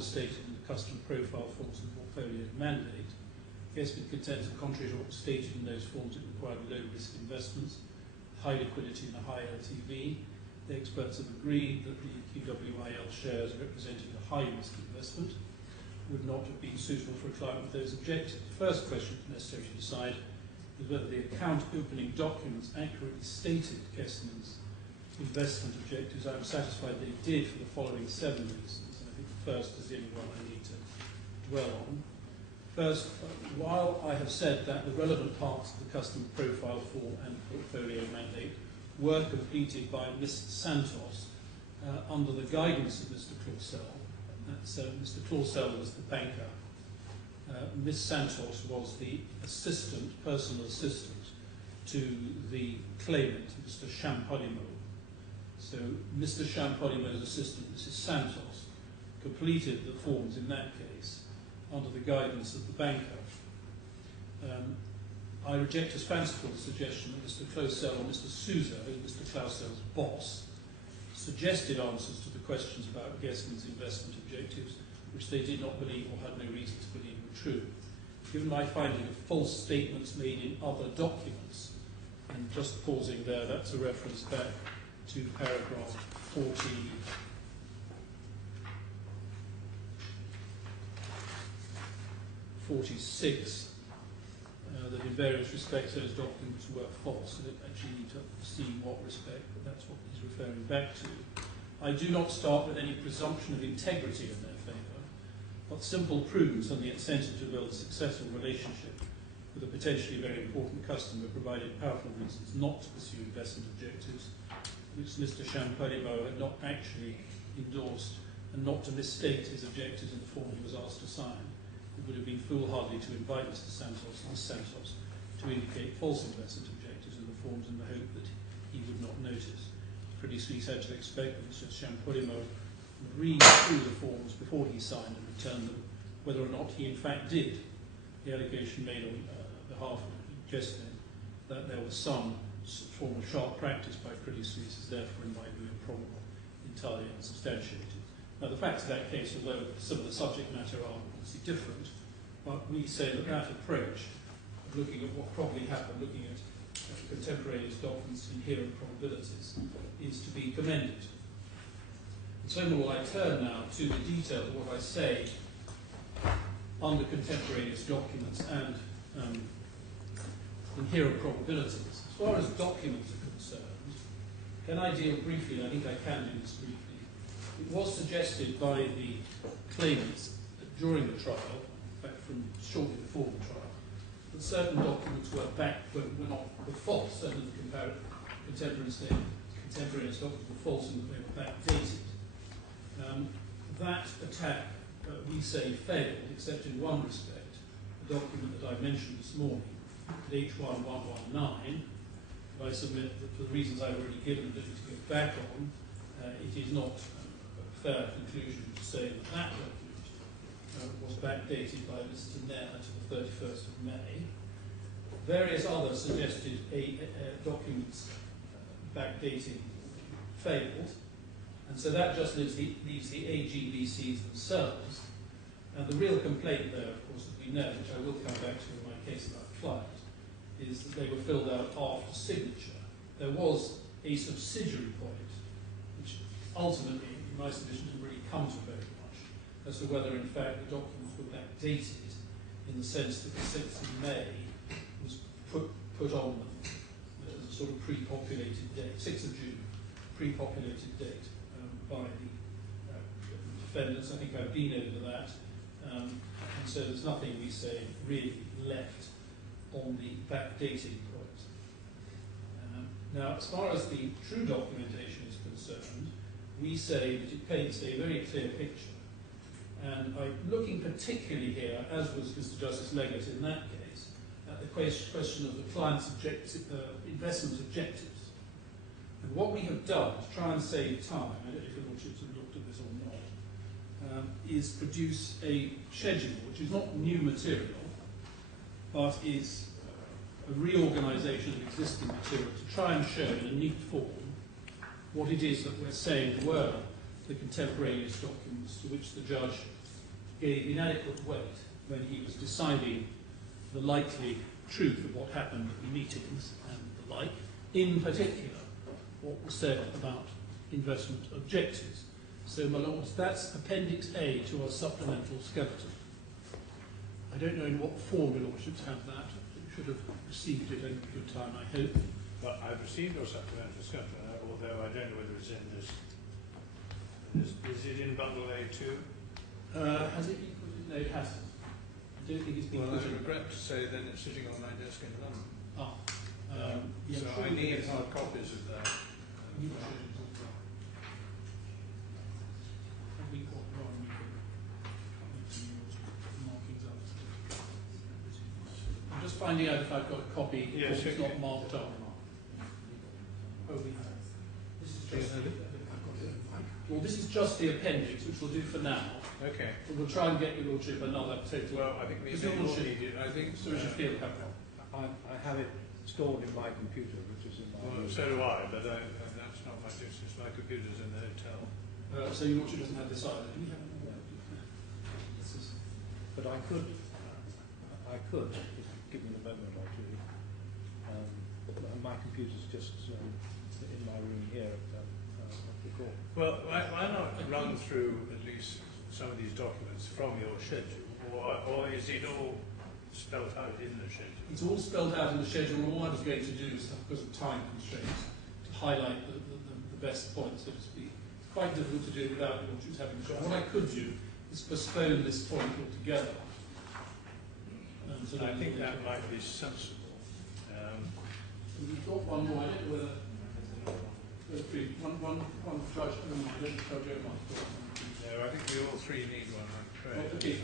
as stated in the custom profile forms and portfolio mandate. Guestman contends that contrary to what was stated in those forms, it required low-risk investments, high liquidity and a high LTV. The experts have agreed that the QWIL shares representing a high-risk investment would not have been suitable for a client with those objectives. The first question necessary to decide is whether the account opening documents accurately stated Guestman's investment objectives. I am satisfied they did for the following 7 reasons, and I think the first is the only one I need to dwell on. First, while I have said that the relevant parts of the custom profile form and portfolio mandate were completed by Miss Santos under the guidance of Mr. Clausel, so Mr. Clausel was the banker, Miss Santos was the personal assistant to the claimant, Mr. Champollion. So Mr. Champollimon's assistant, Mrs. Santos, completed the forms in that case under the guidance of the banker. I reject as fanciful the suggestion that Mr. Clausel or Mr. Souza, who is Mr. Clausel's boss, suggested answers to the questions about Guestman's investment objectives, which they did not believe or had no reason to believe were true. Given my finding of false statements made in other documents, and just pausing there, that's a reference back to paragraph 46, that in various respects those documents were false. I don't actually need to see in what respect, but that's what he's referring back to. I do not start with any presumption of integrity in their favour, but simple prudence and the incentive to build a successful relationship with a potentially very important customer provided powerful reasons not to pursue investment objectives which Mr. Champollion had not actually endorsed, and not to misstate his objectives in the form he was asked to sign. It would have been foolhardy to invite Mr. Santos to indicate false investment objectives in the forms in the hope that he would not notice. Pretty Suisse had to expect that Mr. Champollion would read through the forms before he signed and returned them, whether or not he in fact did. The allegation made on behalf of Guestman that there was some form of sharp practice by Pretty Suisse is therefore, in my view, improbable, entirely unsubstantiated. Now, the facts of that case, although some of the subject matter are obviously different, but we say that that approach of looking at what probably happened, looking at contemporaneous documents, inherent probabilities, is to be commended. And so will I turn now to the detail of what I say under contemporaneous documents and inherent probabilities. As far as documents are concerned, can I deal briefly, and I think I can do this briefly. It was suggested by the claimants during the trial, in fact from shortly before the trial, that certain documents were false, certain of the contemporaneous documents were false and that they were backdated. That attack, we say, failed, except in one respect. The document that I mentioned this morning, H1119, I submit that for the reasons I've already given, that to go back on, it is not a fair conclusion to say that that document was backdated by Mr. Nair to the 31st of May. Various other suggested documents backdating failed, and so that just leaves the AGBCs themselves. And the real complaint there, of course, as we know, which I will come back to in my case about client, is that they were filled out after signature. There was a subsidiary point, which ultimately, in my submission, didn't really come to very much, as to whether, in fact, the documents were backdated in the sense that the 6th of May was put on them as a sort of pre-populated date, 6th of June, pre-populated date by the defendants. I think I've been over that. And so there's nothing, we say, really left on the backdating point. Now, as far as the true documentation is concerned, we say that it paints a very clear picture. And I'm looking particularly here, as was Mr. Justice Leggett in that case, at the question of the client's investment objectives. And what we have done to try and save time, I don't know if your lordships have looked at this or not, is produce a schedule which is not new material, but is a reorganisation of existing material to try and show in a neat form what it is that we're saying were the contemporaneous documents to which the judge gave inadequate weight when he was deciding the likely truth of what happened at the meetings and the like, in particular what was said about investment objectives. So, my lords, that's Appendix A to our supplemental skeleton. I don't know in what form your lordships have that. You should have received it in good time, I hope. Well, I've received your supplemental skeleton, although I don't know whether it's in this. Is it in bundle A2? Has it been put in? No, it hasn't. I don't think it's been Well, put I in. regret to say then it's sitting on my desk in London. Ah. So I need hard copies of that. I'm just finding out if I've got a copy. Yes, it's okay. not marked up. Oh, we have. This is just well, this is just the appendix, which we'll do for now. Okay. But we'll try and get your lordship another total. Well, I think we Because your may all lordship, need it. I think so as you feel have one. I have it stored in my computer, which is in my well, room. so do I, but that's not my business. My computer's in the hotel. So your lordship doesn't have this either. Do we have one? This is But I could, if you give me a moment or two. My computer's just in my room here at the court. Well, why not run through at least some of these documents from your schedule, or is it all spelled out in the schedule? It's all spelled out in the schedule, and all I was going to do is, because of time constraints, to highlight the best points, so to speak. It's quite difficult to do without your lordships having the What I could do is postpone this point altogether. I think that might be sensible. We've got one more. I don't know whether one judge. I don't know if Judge Omar's got one. No, I think we all three need one. I'm afraid. Okay.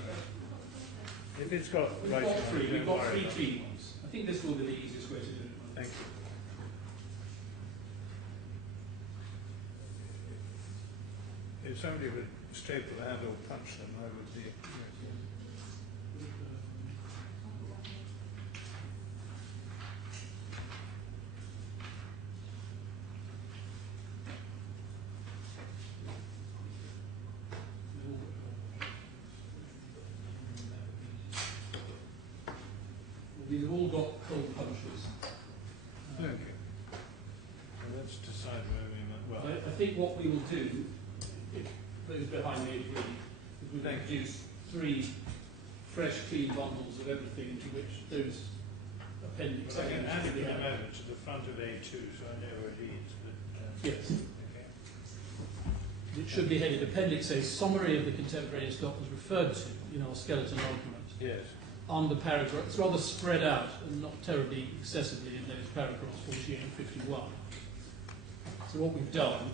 If it's got We've right got on, three. don't We've got worry three about it. key ones. I think this will be the easiest way to do it. Thank you. If somebody would staple and or punch them, I would be. These have all got cold punches. Okay. So let's decide where we might. Well, I think what we will do, if those behind me agree, is we will produce 3 fresh, clean bundles of everything into which those appendix. I can add it be in a added. moment to the front of A2, so I know where it is. But, Yes. okay. It should be headed Appendix A, summary of the contemporaneous documents referred to in our skeleton argument. Yes. Under paragraph, it's rather spread out and not terribly excessively in those paragraphs 48 and 51. So what we've done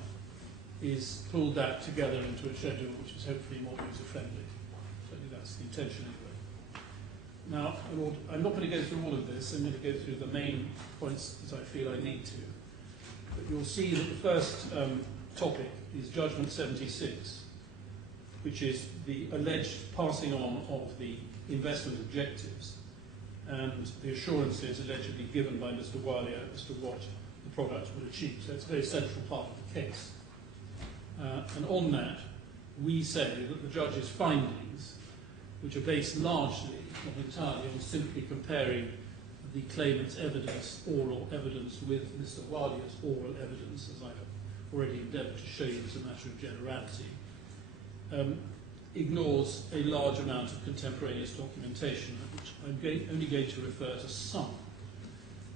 is pulled that together into a schedule which is hopefully more user-friendly. Certainly that's the intention anyway. Now, Lord, I'm not going to go through all of this. I'm going to go through the main points that I feel I need to. But you'll see that the first topic is Judgment 76, which is the alleged passing on of the investment objectives and the assurances allegedly given by Mr. Alia as to what the product would achieve. So it's a very central part of the case. And on that, we say that the judge's findings, which are based largely, not entirely, on simply comparing the claimant's evidence, oral evidence, with Mr. Alia's oral evidence, as I've already endeavoured to show you as a matter of generality, ignores a large amount of contemporaneous documentation, which I'm only going to refer to some.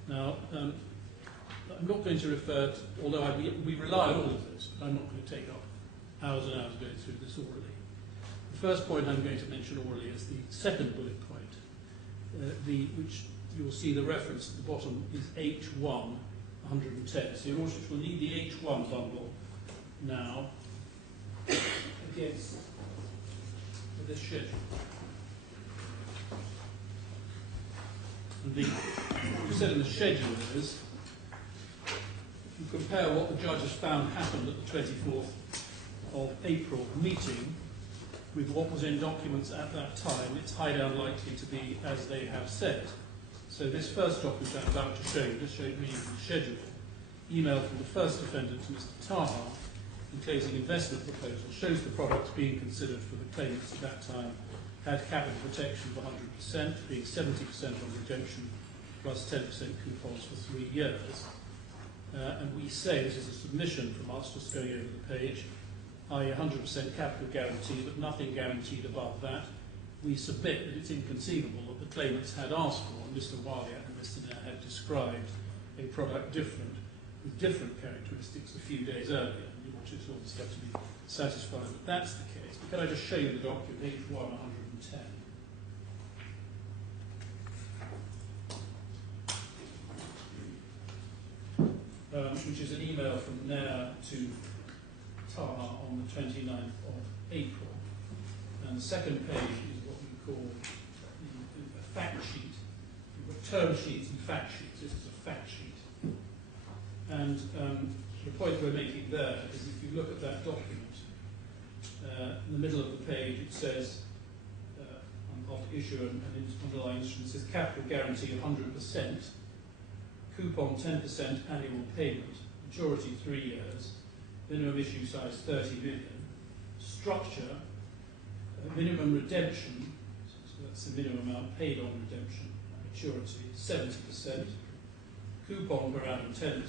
Now, I'm not going to refer to, although we rely on all of this, but I'm not going to take up hours and hours going through this orally. The first point I'm going to mention orally is the second bullet point, which you'll see the reference at the bottom is H1 110. So your lordships will need the H1 bundle now against this schedule. And what we said in the schedule is, if you compare what the judge has found happened at the 24th of April meeting with what was in documents at that time, it's highly unlikely to be as they have said. So this first document I'm about to show you, just showing me the schedule, email from the first defendant to Mr. Taha, enclosing investment proposal shows the products being considered for the claimants at that time had capital protection of 100%, being 70% on redemption plus 10% coupons for 3 years. And we say, this is a submission from us, just going over the page, i.e. 100% capital guarantee, but nothing guaranteed above that. We submit that it's inconceivable that the claimants had asked for, and Mr. Walia and Mr. Nair had described a product with different characteristics a few days earlier, which is obviously have to be satisfied that that's the case. But can I just show you the document, H1 110? Which is an email from Nair to Taha on the 29th of April. And the second page is what we call a fact sheet. We've got term sheets and fact sheets. This is a fact sheet. And the point we're making there is if you look at that document, in the middle of the page it says, after issue and underlying instrument, it says capital guarantee 100%, coupon 10% annual payment, maturity 3 years, minimum issue size 30 million, structure, minimum redemption, so that's the minimum amount paid on redemption, maturity 70%, coupon per annum 10%,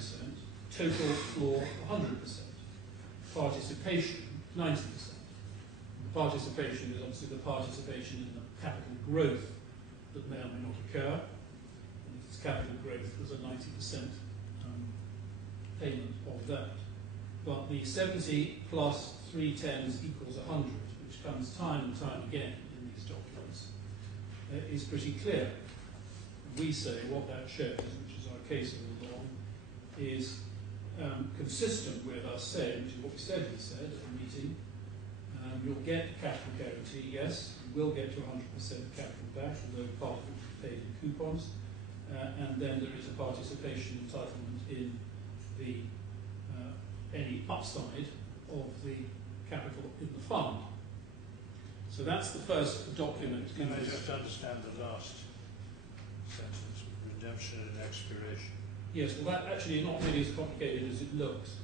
total floor 100%, participation 90%. The participation is obviously the participation in the capital growth that may or may not occur. And if it's capital growth, there's a 90% payment of that. But the 70 plus 3 tens equals 100, which comes time and time again in these documents, is pretty clear. We say what that shows, which is our case all along, is consistent with us saying, which is what we said at the meeting, you'll get capital guarantee, yes, you will get to 100% capital back, although part of it will be paid in coupons, and then there is a participation entitlement in the any upside of the capital in the fund. So that's the first document. Can I just understand the last sentence, redemption and expiration? Yes, well that actually is not really as complicated as it looks,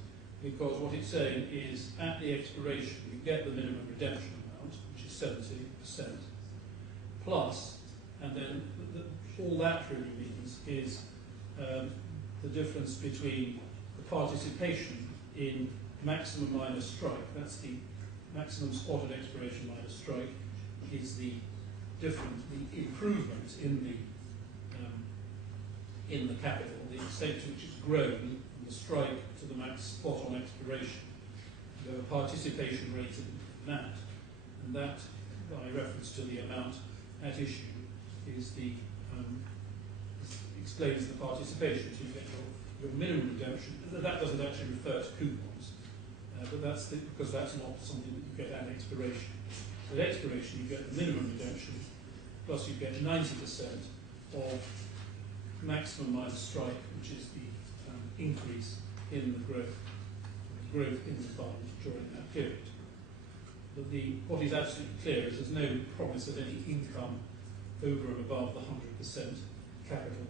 because what it's saying is at the expiration you get the minimum redemption amount, which is 70%, plus, and then all that really means is the difference between the participation in maximum minus strike, that's the maximum spot at expiration minus strike, is the difference, the improvement in the capital, the extent to which it's grown from the strike to the max spot on expiration. You have a participation rate in that, and that, by reference to the amount at issue, is the explains the participation. So you get your minimum redemption. That doesn't actually refer to coupons, but that's because that's not something that you get at expiration. So at expiration you get the minimum redemption, plus you get 90% of maximum minus strike, which is the increase in the growth in the fund during that period. But what is absolutely clear is there's no promise of any income over and above the 100% capital,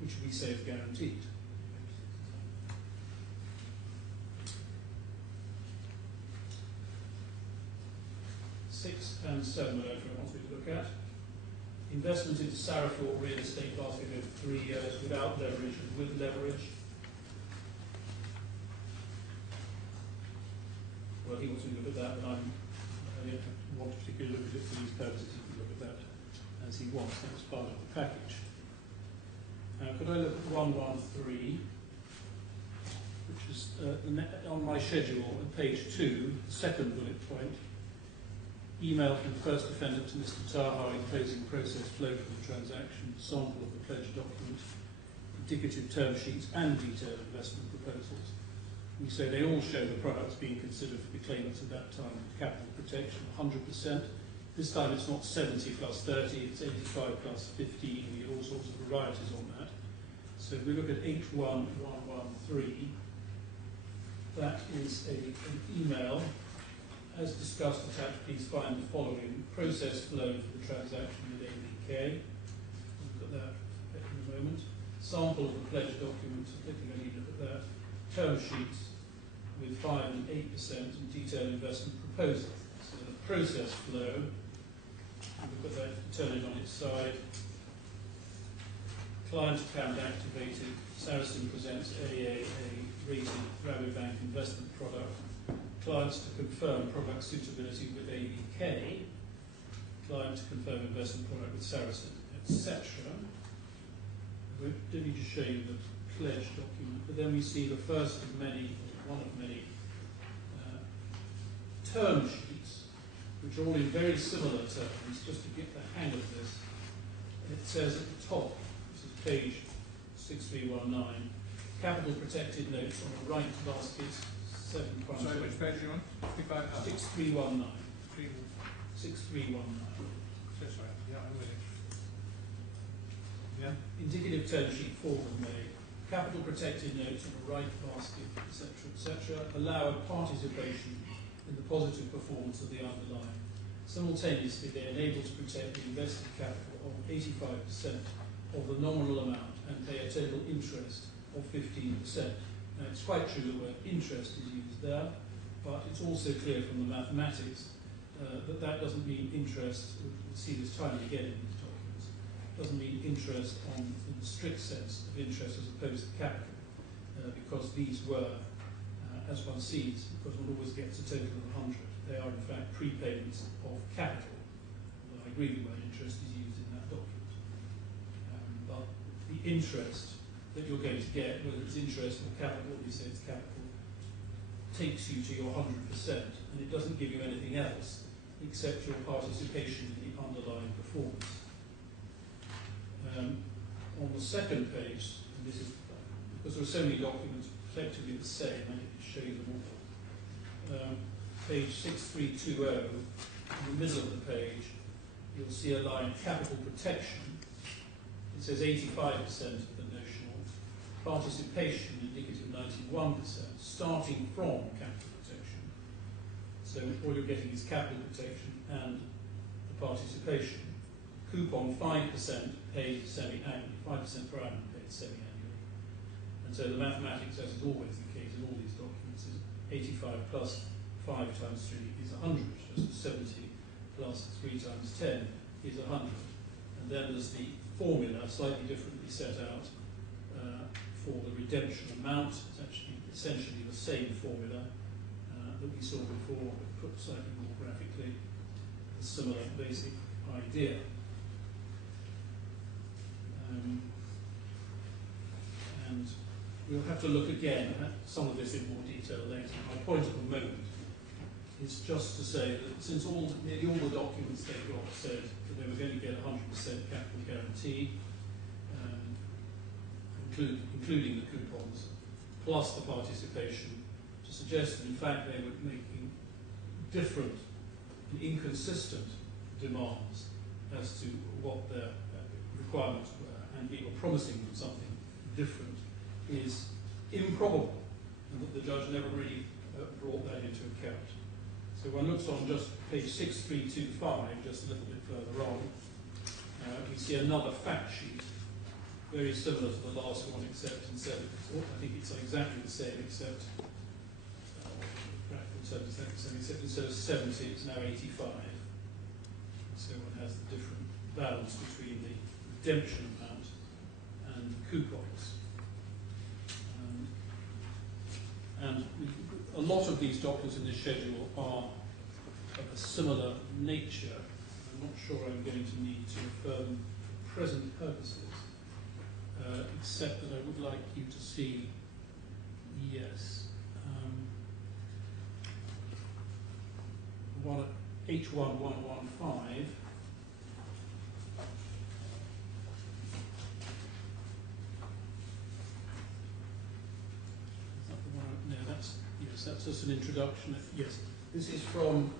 which we say is guaranteed. 6 and 7 are over I want me to look at. Investment into Sarasin real estate basket over 3 years without leverage and with leverage. Well, he wants me to look at that, but I don't want to particularly look at it for these purposes. He can look at that as he wants. That's part of the package. Could I look at 1.13, which is on my schedule on page 2, the second bullet point. Email from the first defendant to Mr. Taha enclosing process flow from the transaction, sample of the pledge document, indicative term sheets and detailed investment proposals. We say they all show the products being considered for the claimants at that time with capital protection 100%. This time it's not 70 plus 30, it's 85 plus 15. We get all sorts of varieties on that. So if we look at H1.113, that is an email. As discussed, attached, please find the following process flow for the transaction with ABK. We'll look at that in a moment. Sample of the pledge document, I think I need to look at that. term sheets with 5 and 8% and detailed investment proposals. So the process flow, look at that, turn it on its side. Client account activated, Sarasin presents AAA rated Rabobank investment product. Clients to confirm product suitability with ABK. Client to confirm investment product with Sarasin, etc. Let me just show you the pledge document, but then we see the first of many, one of many term sheets, which are all in very similar terms, just to get the hang of this. It says at the top, this is page 6319, capital protected notes on a right basket, 7 points. Sorry, which page are you on? 6319. 6319. Sorry, yeah, I'm with you. Yeah. Indicative term sheet 4th of May. Capital protected notes on a right basket, etc., allow participation in the positive performance of the underlying. Simultaneously, they enable to protect the invested capital of 85% of the nominal amount and pay a total interest of 15%. Now, it's quite true that the word interest is used there, but it's also clear from the mathematics that that doesn't mean interest. We'll see this time and again in these documents. It doesn't mean interest in the strict sense of interest as opposed to capital, because these were, as one sees, because one always gets a total of 100. They are in fact prepayments of capital. Although I agree the word interest is used in that document. But the interest that you're going to get, whether it's interest or capital, you say it's capital, takes you to your 100%, and it doesn't give you anything else except your participation in the underlying performance. On the second page, and this is because there are so many documents effectively the same, I need to show you them all. Page 6320, in the middle of the page, you'll see a line, capital protection. It says 85% of the notional, participation indicative 91%, starting from capital protection. So all you're getting is capital protection and the participation. Coupon 5% paid semi-annually, 5% per annum paid semi-annually. And so the mathematics, as is always the case in all these documents, is 85 plus 5 times 3 is 100, just as 70 plus 3 times 10 is 100. And then there's the formula, slightly differently set out, for the redemption amount. It's actually essentially the same formula that we saw before, but put slightly more graphically, a similar basic idea. And we'll have to look again at some of this in more detail later. My point at the moment is just to say that since nearly all the documents they got said that they were going to get 100% capital guarantee, including the coupons, plus the participation, to suggest that in fact they were making different and inconsistent demands as to what their requirements were, and we were promising them something different, is improbable, and that the judge never really brought that into account. So one looks on just page 6325, just a little bit further on, we see another fact sheet, very similar to the last one, except instead of, I think it's exactly the same, except instead of 70, it's now 85. So one has the different balance between the redemption amount and the coupons. And a lot of these documents in this schedule are of a similar nature. I'm not sure I'm going to need to refer them for present purposes, except that I would like you to see, yes, one at H1115. That's just an introduction. Yes, this is from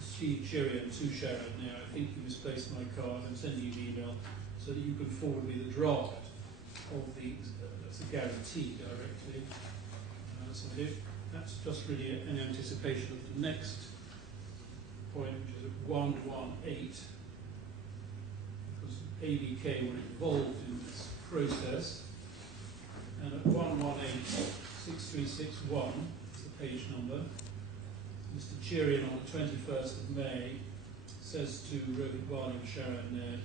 Steve Chirian to Sharon. Now, I think you misplaced my card. I'm sending you the email so that you can forward me the draft of that's a guarantee directly. So that's just really an anticipation of the next point, which is at 1.18, because ABK were involved in this process. And at 1186361, it's the page number, Mr. Chirian on the 21st of May says to Rohit Wali and Sharon Ned,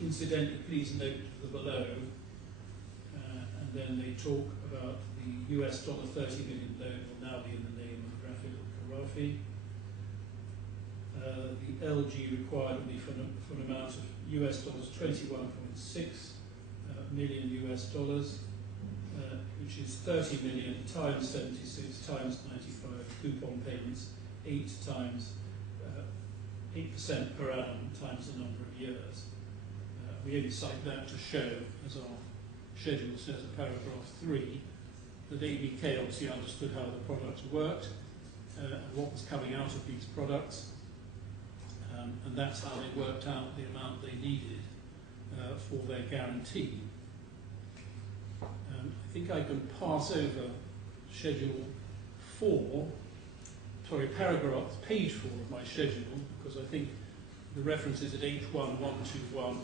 incidentally, please note the below, and then they talk about the US dollar 30 million loan will now be in the name of Rafid al-Khorafi. The LG required will be for an amount of US dollars 21.6 million US dollars, which is 30 million times 76 times 95 coupon payments, 8 times 8% per annum times the number of years. We only cite that to show, as our schedule says in paragraph 3, that ABK obviously understood how the products worked and what was coming out of these products, and that's how they worked out the amount they needed for their guarantee. I think I can pass over schedule 4, sorry, page 4 of my schedule, because I think the reference is at H1121.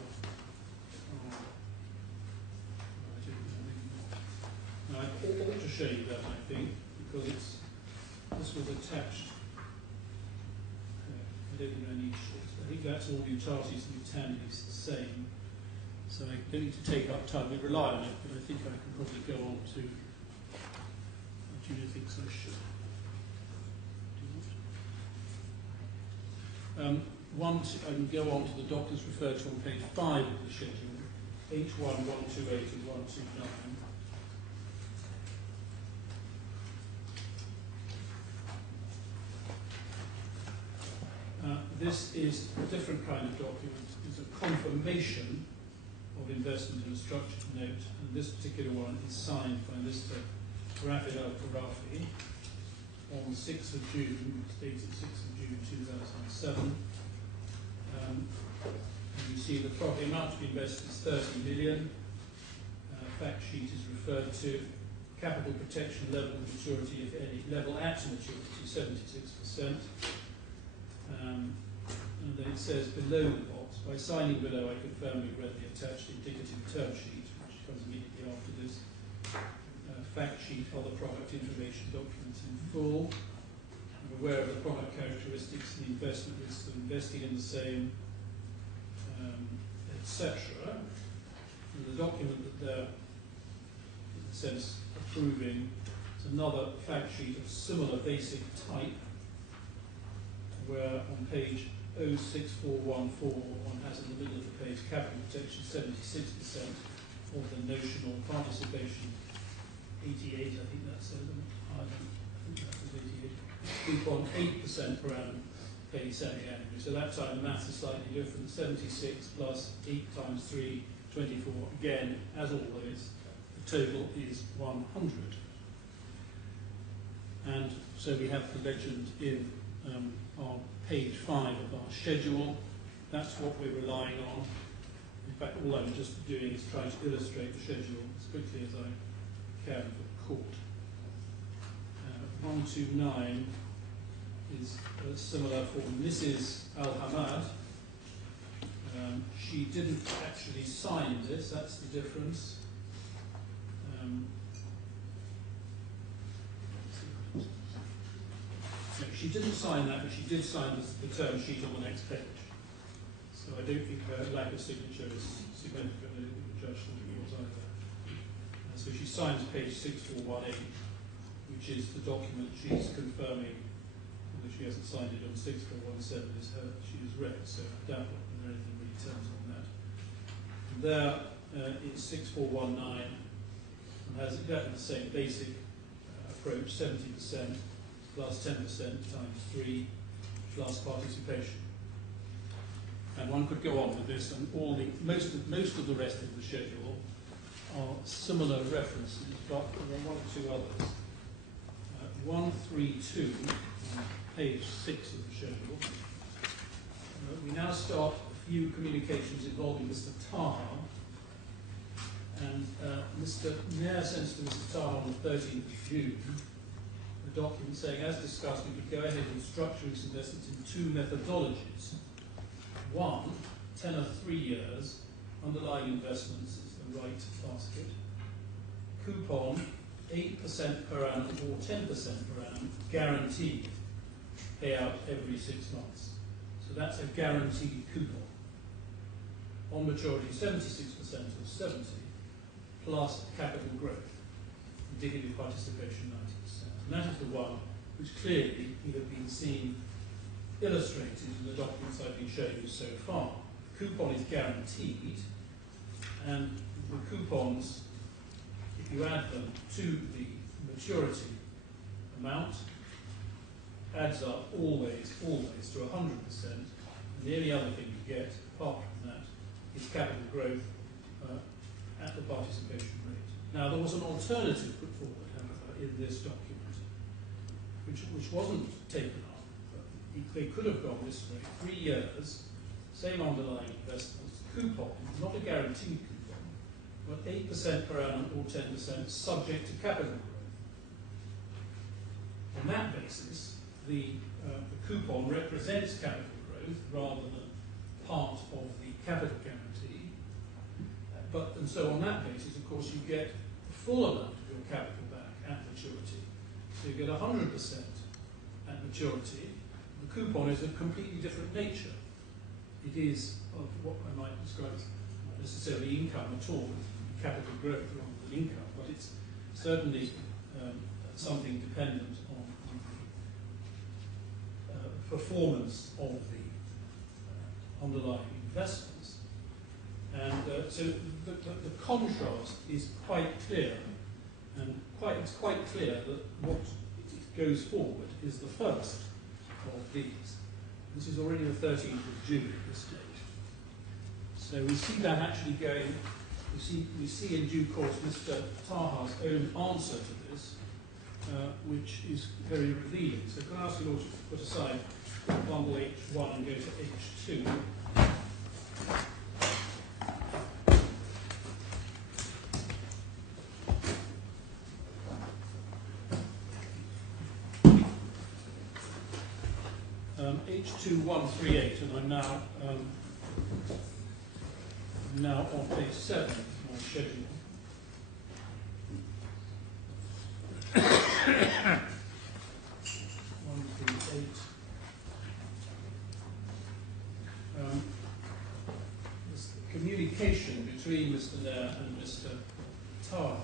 Now, I ought to show you that, I think, because this was attached. I don't think I need to. I think that's all Mutatis Mutandis the same. So I don't need to take up time. We rely on it, but I think I can probably go on to. Julia thinks I should. I can go on to the doctors referred to on page 5 of the schedule, H1128 and 129. This is a different kind of document. It's a confirmation of investment in a structured note, and this particular one is signed by Mr. Rafid al-Khorafi on 6th of June, it's dated 6th of June 2007. And you see the property amount to be invested is 30 million. Fact sheet is referred to. Capital protection level of maturity, if any, level at maturity, 76%. And then it says below the box, by signing below, I confirm you've read the attached indicative term sheet, which comes immediately after this. Fact sheet, other product information documents in full. I'm aware of the product characteristics and the investment risks of investing in the same, etc. And the document that they're, in a sense, approving is another fact sheet of similar basic type, where on page 06414, one has in the middle of the page capital protection 76% of the notional participation 88, I think that says, I think that was 88. Coupon 8% per annum paid semi-annually. So that time the maths is slightly different. 76 plus 8 times 3, 24. Again, as always, the total is 100. And so we have the legend in on page 5 of our schedule. That's what we're relying on. In fact, all I'm just doing is trying to illustrate the schedule as quickly as I can for the court. 129 is similar for Mrs. Al-Hamad. She didn't actually sign this, that's the difference. No, she didn't sign that, but she did sign the term sheet on the next page. So I don't think her lack of signature is significant. I don't think the judge thought it was either. So she signs page 6418, which is the document she's confirming, although she hasn't signed it on 6417, is her, she has read, so I doubt that there anything really turns on that. And there it's 6419, and has exactly the same basic approach, 70% plus 10% times 3 plus participation. And one could go on with this, and all the most of the rest of the schedule are similar references, but there are 1 or 2 others. 132, on page 6 of the schedule. We now start a few communications involving Mr. Taha, and Mr. Nair sends to Mr. Taha on the 13th of June a document saying, as discussed, we could go ahead and structure these investments in 2 methodologies. 1, tenor 3 years, underlying investments is the the right basket. Coupon, 8% per annum or 10% per annum, guaranteed, payout every 6 months. So that's a guaranteed coupon. On maturity, 76% or 70, plus capital growth, indicative participation 90%. And that is the one which clearly you have been seeing illustrated in the documents I've been showing you so far. The coupon is guaranteed, and the coupons, if you add them to the maturity amount, adds up always to 100%, and the only other thing you get, apart from that, is capital growth at the participation rate. Now, there was an alternative put forward, however, in this document, which wasn't taken up. They could have gone this way: 3 years, same underlying investments, coupon, not a guaranteed coupon, but 8% per annum or 10% subject to capital growth. On that basis, the coupon represents capital growth rather than part of the capital guarantee. And so on that basis, of course, you get the full amount of your capital back at maturity. So you get 100% at maturity. The coupon is of completely different nature. It is of what I might describe as not necessarily income at all, capital growth rather than income, but it's certainly something dependent on the performance of the underlying investments. And so the contrast is quite clear, and it's quite clear that what goes forward is the first of these. This is already the 13th of June at this stage. So we see that actually going, we see in due course Mr. Taha's own answer to this, which is very revealing. So can I ask you all to put aside bundle H1 and go to H2? H2138, and I'm now on page 7 of my schedule. This communication between Mr. Nair and Mr. Taha.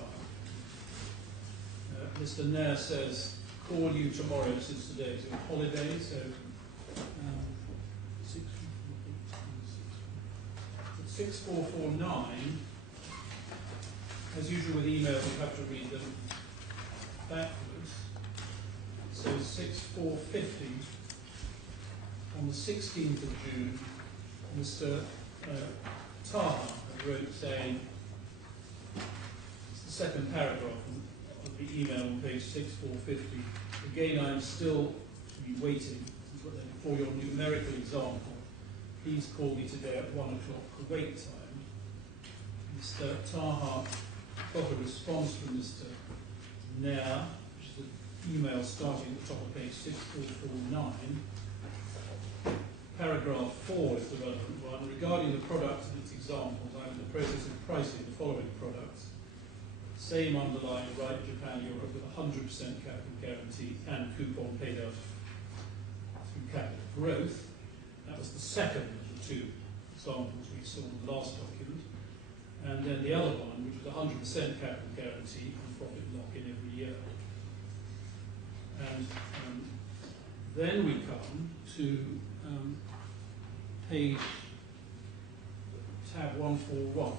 Mr. Nair says, call you tomorrow since today is a holiday, so 6449, as usual with emails, you have to read them backwards. So 6450, on the 16th of June, Mr. Taha wrote saying, it's the second paragraph of the email on page 6450, again I'm still to be waiting for your numerical example. Please call me today at 1 o'clock Kuwait time. Mr. Taha got a response from Mr. Nair, which is an email starting at the top of page 6449. Paragraph 4 is the relevant one. Regarding the products and its examples, I'm in the process of pricing the following products. Same underlying right, Japan, Europe, with 100% capital guarantee and coupon paid out through capital growth. That was the second of the two examples we saw in the last document. And then the other one, which was 100% capital guarantee and profit lock-in every year. And then we come to page tab 141.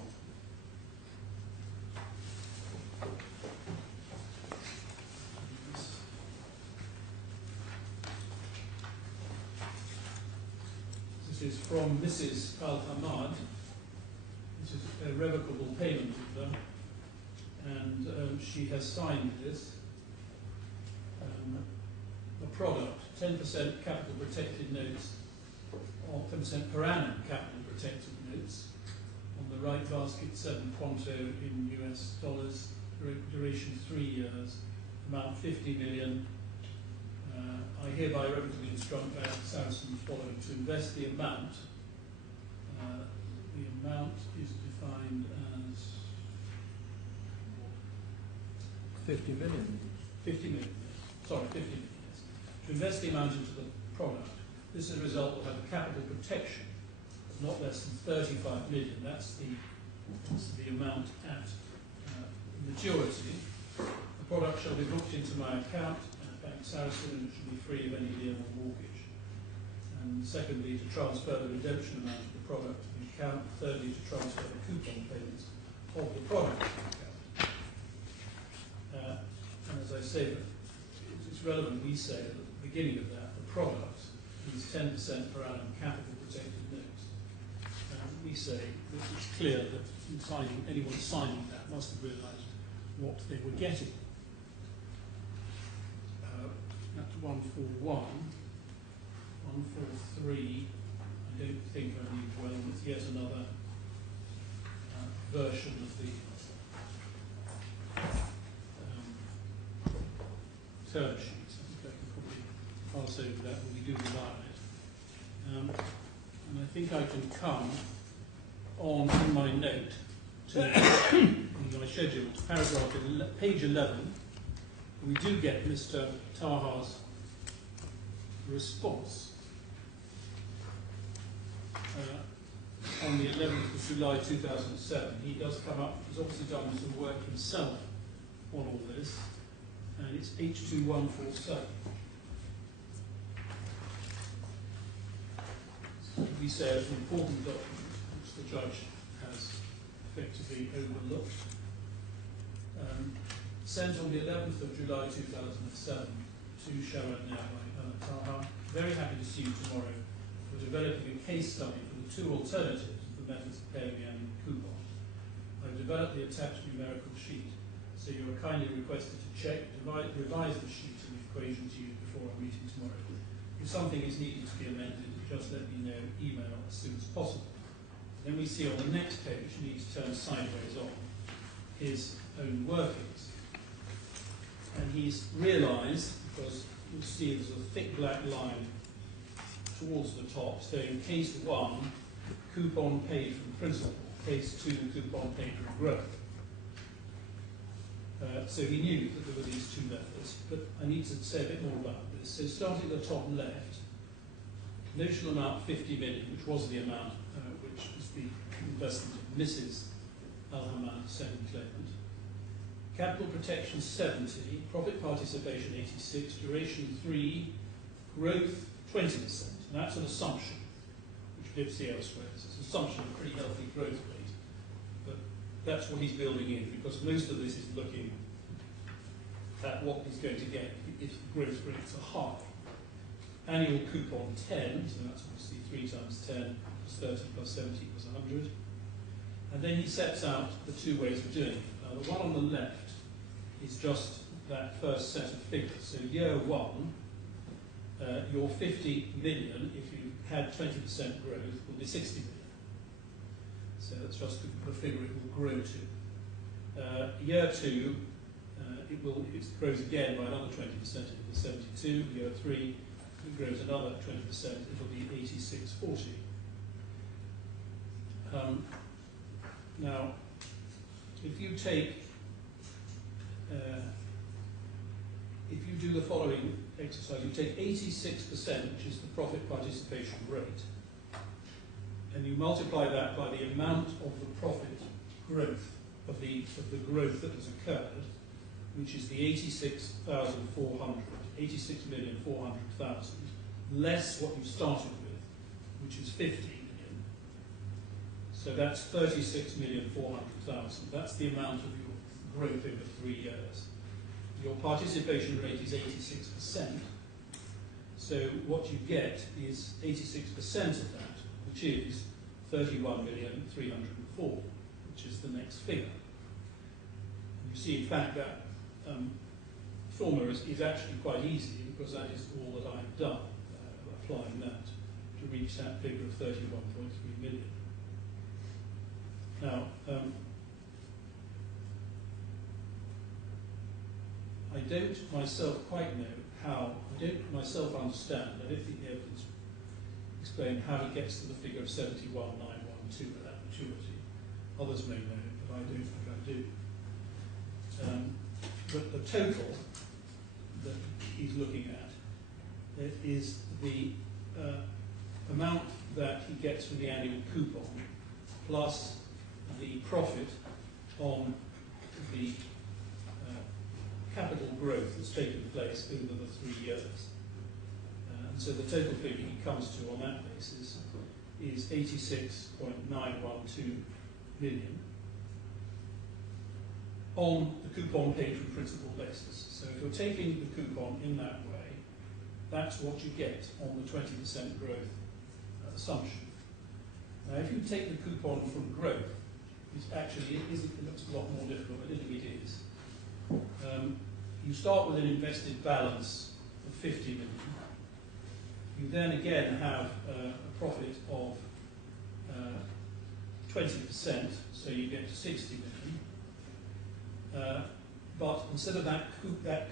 This is from Mrs. Hamad. This is a revocable payment order, and she has signed this. A product, 10% capital protected notes, or 10% per annum capital protected notes. On the right basket, 7 Quanto in US dollars, duration 3 years, amount 50 million. I hereby irrevocably instruct Sarasin following to invest the amount. The amount is defined as 50 million. 50 million, yes. Sorry, 50 million, yes. To invest the amount into the product, this as a result will have a capital protection of not less than 35 million. That's the amount at maturity. The product shall be booked into my account at Bank Sarasin and should be free of any lien or mortgage. And secondly, to transfer the redemption amount of the product to the account. Thirdly, to transfer the coupon payments of the product to the account. And as I say, it's relevant, we say at the beginning of that, the product is 10% per annum capital protected notes. We say that it's clear that anyone signing that must have realised what they were getting. That's 141. 143, I don't think I need well, it's yet another version of the term sheet. I think I can probably pass over that when we do rely on it. And I think I can come on in my note to in my schedule to paragraph page 11. We do get Mr. Taha's response on the 11th of July 2007. He does come up, he's obviously done some work himself on all this, and it's H2147. We say it's an important document which the judge has effectively overlooked. Sent on the 11th of July 2007 to Sharon now by Taha. Very happy to see you tomorrow. We're developing a case study for the two alternatives of the methods of paying the annual coupon. I've developed the attached numerical sheet, so you are kindly requested to check, revise the sheet and the equations used before our meeting tomorrow. If something is needed to be amended, just let me know, email as soon as possible. Then we see on the next page, you need to turn sideways on, his own workings. And he's realised, because you'll see there's a thick black line towards the top saying case 1, coupon paid from principal, case 2, coupon paid from growth. So he knew that there were these two methods, but I need to say a bit more about this. So starting at the top left, notional amount 50 million, which was the amount which was the investment of Mrs. Al-Hamad, second claimant. Capital protection 70, profit participation 86, duration 3, growth 20%. And that's an assumption, which we did see elsewhere. It's an assumption of a pretty healthy growth rate. But that's what he's building in, because most of this is looking at what he's going to get if the growth rates are high. Annual coupon 10, so that's obviously 3 times 10 plus 30 plus 70 plus 100. And then he sets out the two ways of doing it. Now, the one on the left is just that first set of figures. So year 1, your 50 million, if you had 20% growth, will be 60 million. So that's just the figure it will grow to. Year 2, it grows again by another 20%, it'll be 72. Year 3, it grows another 20%, it'll be 86.40. Now, if you take, if you do the following exercise, you take 86%, which is the profit participation rate, and you multiply that by the amount of the profit growth, of the growth that has occurred, which is the 86,400, 86,400,000, less what you started with, which is 50 million. So that's 36,400,000. That's the amount of your growth over 3 years. Your participation rate is 86%. So what you get is 86% of that, which is 31,304,000, which is the next figure. And you see, in fact, that formula is actually quite easy, because that is all that I've done, applying that to reach that figure of 31.3 million. Now, I don't myself quite know how, I don't myself understand, I don't think the evidence explain how he gets to the figure of 71,912 at that maturity. Others may know it, but I don't think I do. but the total that he's looking at is the amount that he gets from the annual coupon plus the profit on the capital growth that's taken place over the 3 years. And so the total figure he comes to on that basis is 86.912 million on the coupon paid from principal basis. So if you're taking the coupon in that way, that's what you get on the 20% growth assumption. Now, if you take the coupon from growth, it looks a lot more difficult. I don't think it is. You start with an invested balance of 50 million. You then again have a profit of 20%, so you get to 60 million. But instead of that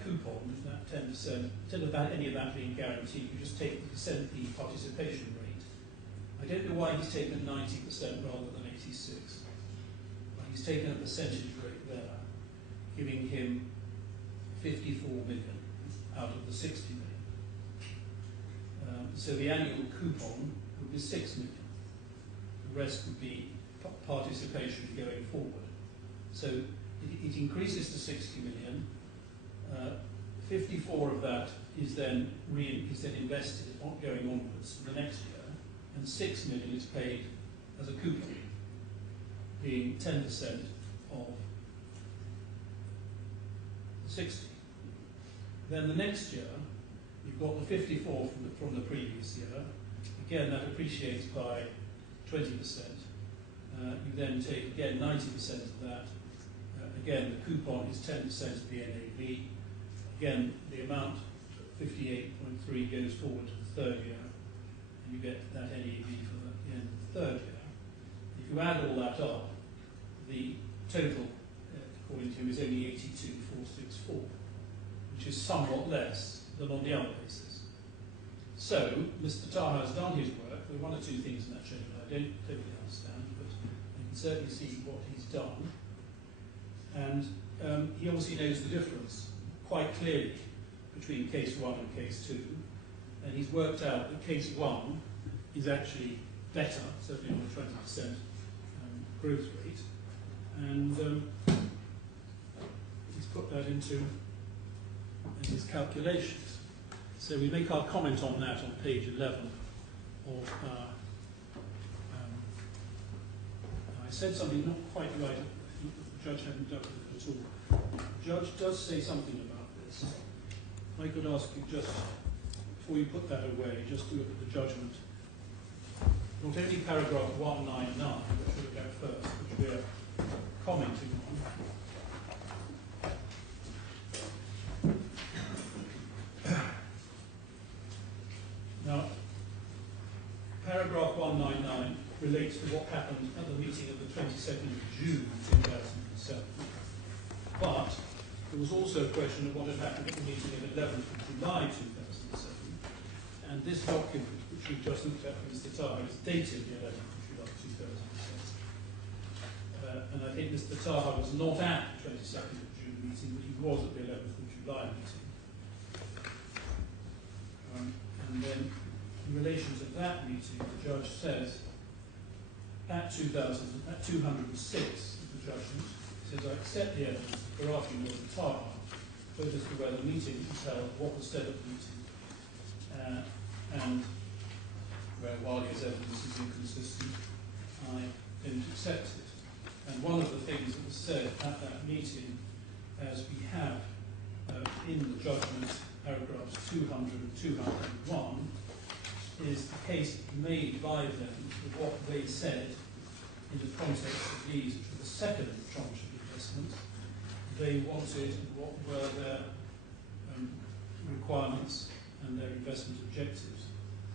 coupon, that 10%, instead of any of that being guaranteed, you just take the participation rate. I don't know why he's taken 90% rather than 86. But he's taken a percentage rate there, giving him 54 million out of the 60 million. So the annual coupon would be 6 million. The rest would be participation going forward. So it increases to 60 million. 54 of that is then invested going onwards for the next year, and 6 million is paid as a coupon, being 10% of the 60. Then the next year, you've got the 54 from the previous year. Again, that appreciates by 20%. You then take, again, 90% of that. Again, the coupon is 10% of the NAV. Again, the amount, 58.3, goes forward to the third year, and you get that NAV for the end of the third year. If you add all that up, the total, according to him, is only 82,464, which is somewhat less than on the other basis. So, Mr. Taha has done his work. There are one or two things in that schedule I don't totally understand, but you can certainly see what he's done. And he obviously knows the difference quite clearly between case 1 and case 2. And he's worked out that case 1 is actually better, certainly on the 20% growth rate. And he's put that into his calculations. So we make our comment on that on page 11 of our... I said something not quite right. The judge hadn't done it at all. The judge does say something about this. If I could ask you just, before you put that away, just to look at the judgment. Not only paragraph 199, which we'll look at first, which we are commenting on. Now, paragraph 199 relates to what happened at the meeting of the 22nd of June 2007. But there was also a question of what had happened at the meeting of 11th of July 2007. And this document, which we've just looked at with Mr. Taha, is dated the 11th of July 2007. And I think Mr. Taha was not at the 22nd of June meeting, but he was at the 11th of July meeting. And then, in relation to that meeting, the judge says, at 206 of the judgment, he says, I accept the evidence of Khorafi and Taha, both as to where the meeting was held, what was said at the meeting, and where Wali's evidence is inconsistent, I don't accept it. And one of the things that was said at that meeting, as we have in the judgment, paragraphs 200 and 201, is the case made by them of what they said in the context of these, which were the second tranche of investment. They wanted what were their requirements and their investment objectives.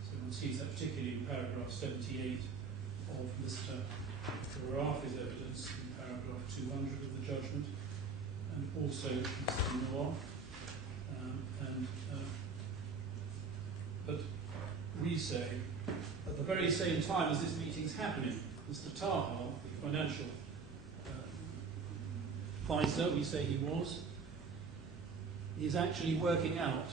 So one sees that particularly in paragraph 78 of Mr. Khorafi's evidence, in paragraph 200 of the judgment, and also Mr. Noah. But we say, at the very same time as this meeting's happening, Mr. Taha, the financial advisor, we say he was, is actually working out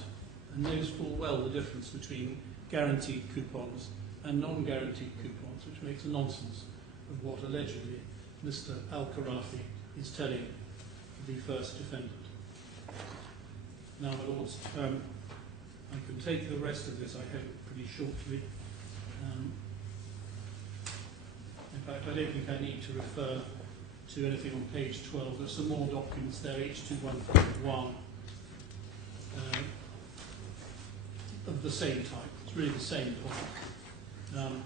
and knows full well the difference between guaranteed coupons and non-guaranteed coupons, which makes a nonsense of what allegedly Mr. Khorafi is telling the first defendant. Now, my lords, I can take the rest of this, I hope, pretty shortly. In fact, I don't think I need to refer to anything on page 12. There's some more documents there, H2151, of the same type. It's really the same point.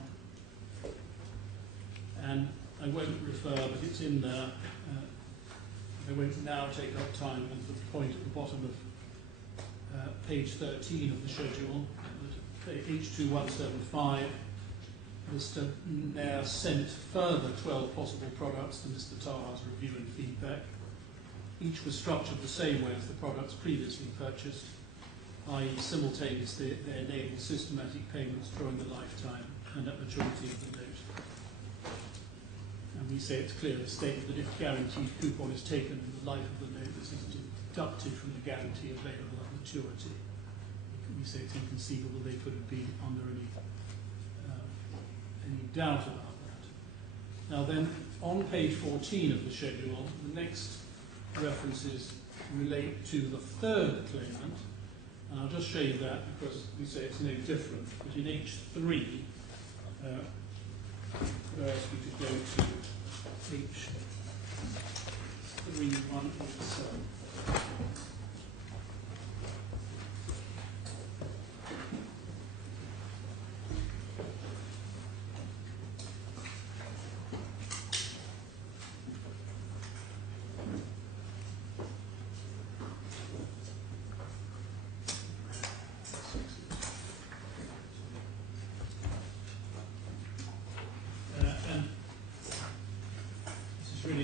And I won't refer, but it's in there. I won't now take up time with the point at the bottom of page 13 of the schedule, H2175. Mr. Nair sent further 12 possible products to Mr. Taha's review and feedback. Each was structured the same way as the products previously purchased, i.e. simultaneously they enable systematic payments during the lifetime and at maturity of the note. And we say it's clearly stated that if guaranteed coupon is taken in the life of the note, this is deducted from the guarantee available at maturity. We say it's inconceivable they could have been under any doubt about that. Now then, on page 14 of the schedule, the next references relate to the third claimant, and I'll just show you that because we say it's no different. But in H3, I ask you to go to H3187.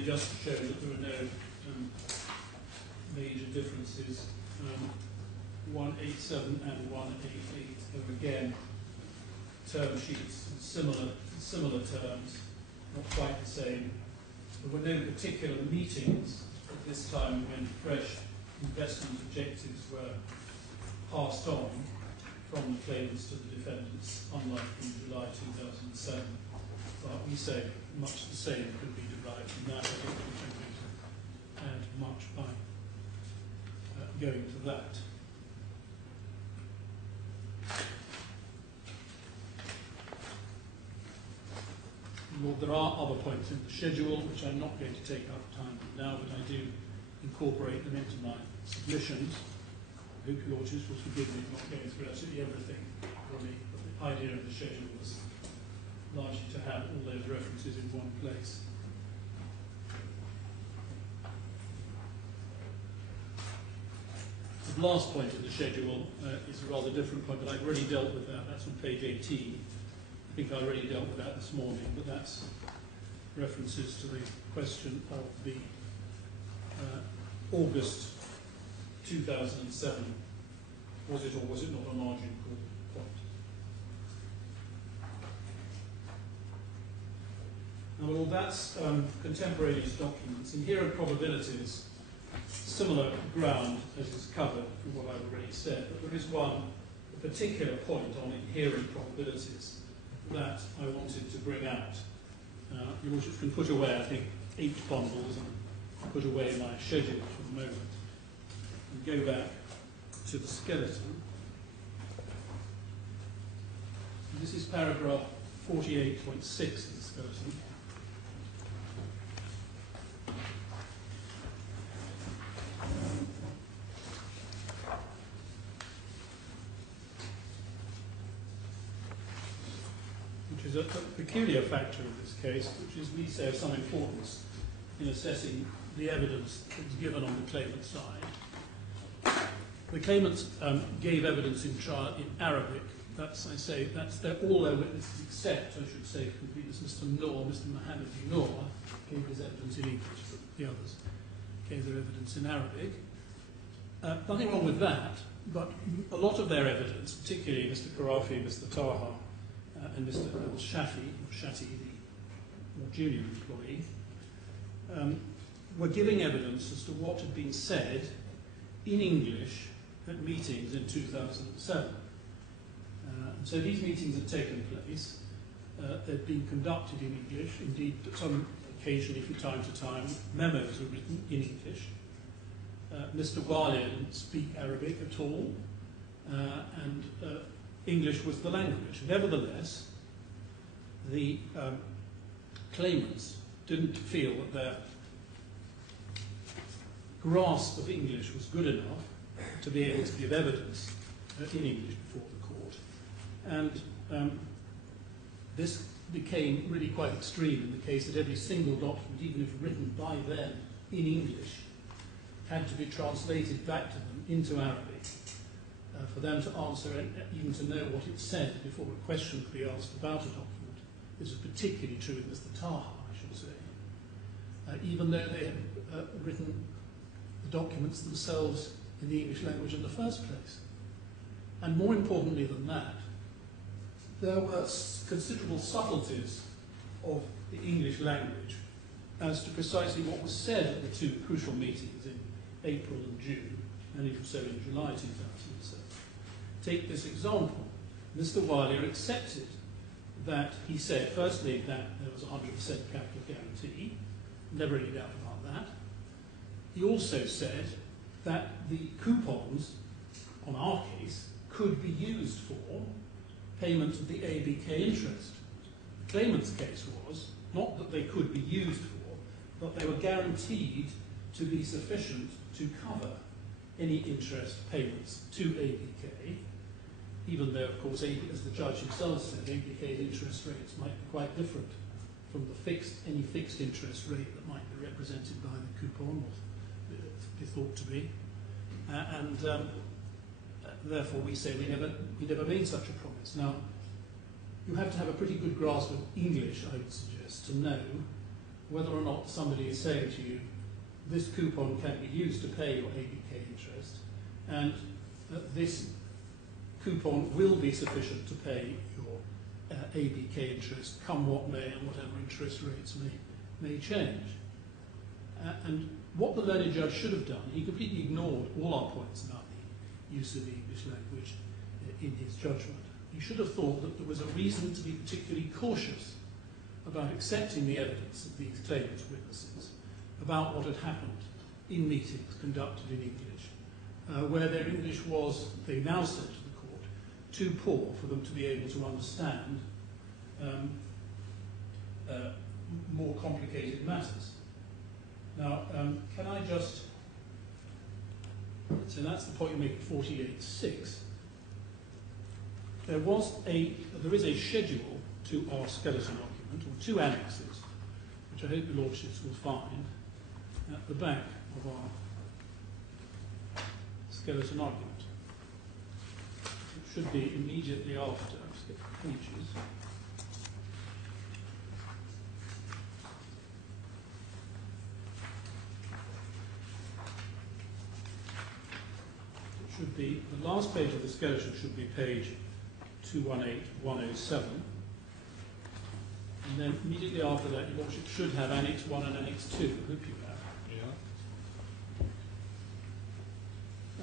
Just to show that there are no major differences. 187 and 188 are again term sheets, similar terms, not quite the same. There were no particular meetings at this time when fresh investment objectives were passed on from the claimants to the defendants, unlike in July 2007. But we say much the same could be derived from that. I don't think I'm going to add much by going to that. Well, there are other points in the schedule which I'm not going to take up time with now, but I do incorporate them into my submissions. I hope your lordships will forgive me for not going through absolutely everything for me, but the idea of the schedule was largely to have all those references in one place. The last point in the schedule is a rather different point, but I've already dealt with that. That's on page 18. I think I already dealt with that this morning, but that's references to the question of the August 2007, was it or was it not a margin call point? Now, well, that's contemporaneous documents. Inherent probabilities, similar ground as is covered from what I've already said, but there is a particular point on inherent probabilities that I wanted to bring out. Your lordships can put away, I think, 8 bundles and put away my schedule for the moment and go back to the skeleton. And this is paragraph 48.6 of the skeleton. Which is a peculiar factor in this case, which is, we say, of some importance in assessing the evidence that was given on the claimant's side. The claimants gave evidence in trial in Arabic. That's, I say, all their witnesses, except, I should say, for completeness, Mr. Mohamed gave his evidence in English, but the others gave their evidence in Arabic. Nothing wrong with that, but a lot of their evidence, particularly Mr. Khorafi, Mr. Taha, and Mr. Shati, the more junior employee, were giving evidence as to what had been said in English at meetings in 2007. And so these meetings had taken place. They'd been conducted in English. Indeed, occasionally, from time to time, memos were written in English. Mr. Walia didn't speak Arabic at all, and English was the language. Nevertheless, the claimants didn't feel that their grasp of English was good enough to be able to give evidence in English before the court. And this became really quite extreme in the case that every single document, even if written by them in English, had to be translated back to them into Arabic for them to answer and even to know what it said before a question could be asked about a document. This is particularly true in Mr. Taha, I should say. Even though they had written the documents themselves in the English language in the first place. And more importantly than that, there were considerable subtleties of the English language as to precisely what was said at the two crucial meetings in April and June, and even so in July 2007. Take this example. Mr. Walia accepted that he said, firstly, that there was a 100% capital guarantee, never any doubt about that. He also said that the coupons, on our case, could be used for payment of the ABK interest. The claimant's case was not that they could be used for, but they were guaranteed to be sufficient to cover any interest payments to ABK, even though, of course, as the judge himself said, ABK's interest rates might be quite different from any fixed interest rate that might be represented by the coupon, or be thought to be. Therefore, we say we never made such a promise. Now, you have to have a pretty good grasp of English, I would suggest, to know whether or not somebody is saying to you, this coupon can be used to pay your ABK interest, and this coupon will be sufficient to pay your ABK interest, come what may, and whatever interest rates may change. And what the learned judge should have done, he completely ignored all our points about the use of the English language in his judgment. He should have thought that there was a reason to be particularly cautious about accepting the evidence of these claimants' witnesses about what had happened in meetings conducted in English, where their English was, they now said to the court, too poor for them to be able to understand more complicated matters. Now, can I just, so that's the point you make at 48.6. There is a schedule to our skeleton document, or two annexes, which I hope the Lordships will find at the back of our skeleton argument. It should be immediately after, I'll skip the pages. It should be, the last page of the skeleton should be page 218-107. And then immediately after that, your Lordship should have Annex 1 and Annex 2. I hope you have.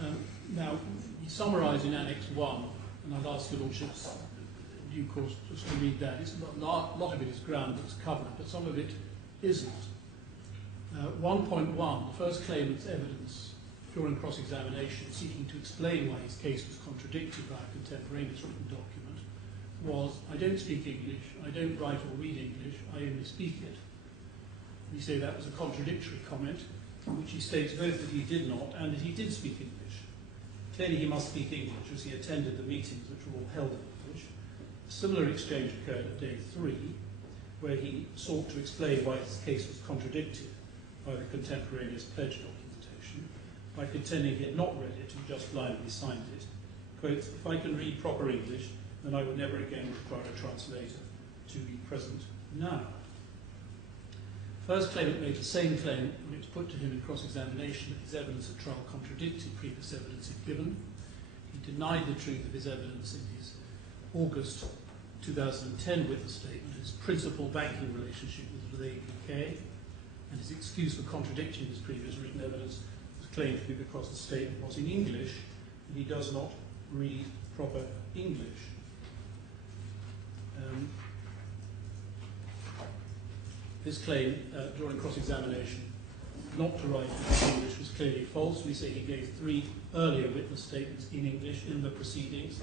Yeah. Now, we summarise in Annex 1, and I'd ask your Lordships, in due course, just to read that. It's a lot of it is ground that's covered, but some of it isn't. 1.1, the first claimant's evidence during cross-examination seeking to explain why his case was contradicted by a contemporaneous written document was, I don't speak English, I don't write or read English, I only speak it. We say that was a contradictory comment, in which he states both that he did not and that he did speak English. Clearly he must speak English as he attended the meetings which were all held in English. A similar exchange occurred at day 3, where he sought to explain why his case was contradicted by the contemporaneous pledge documentation, by contending he had not read it and just blindly signed it. Quotes, if I can read proper English, then I would never again require a translator to be present now. First claimant made the same claim when it was put to him in cross-examination that his evidence at trial contradicted previous evidence he'd given. He denied the truth of his evidence in his August 2010 witness statement, his principal banking relationship with ABK, and his excuse for contradicting his previous written evidence was claimed to be because the statement was in English, and he does not read proper English. This claim, during cross-examination, not to write in English was clearly false. We say he gave 3 earlier witness statements in English in the proceedings,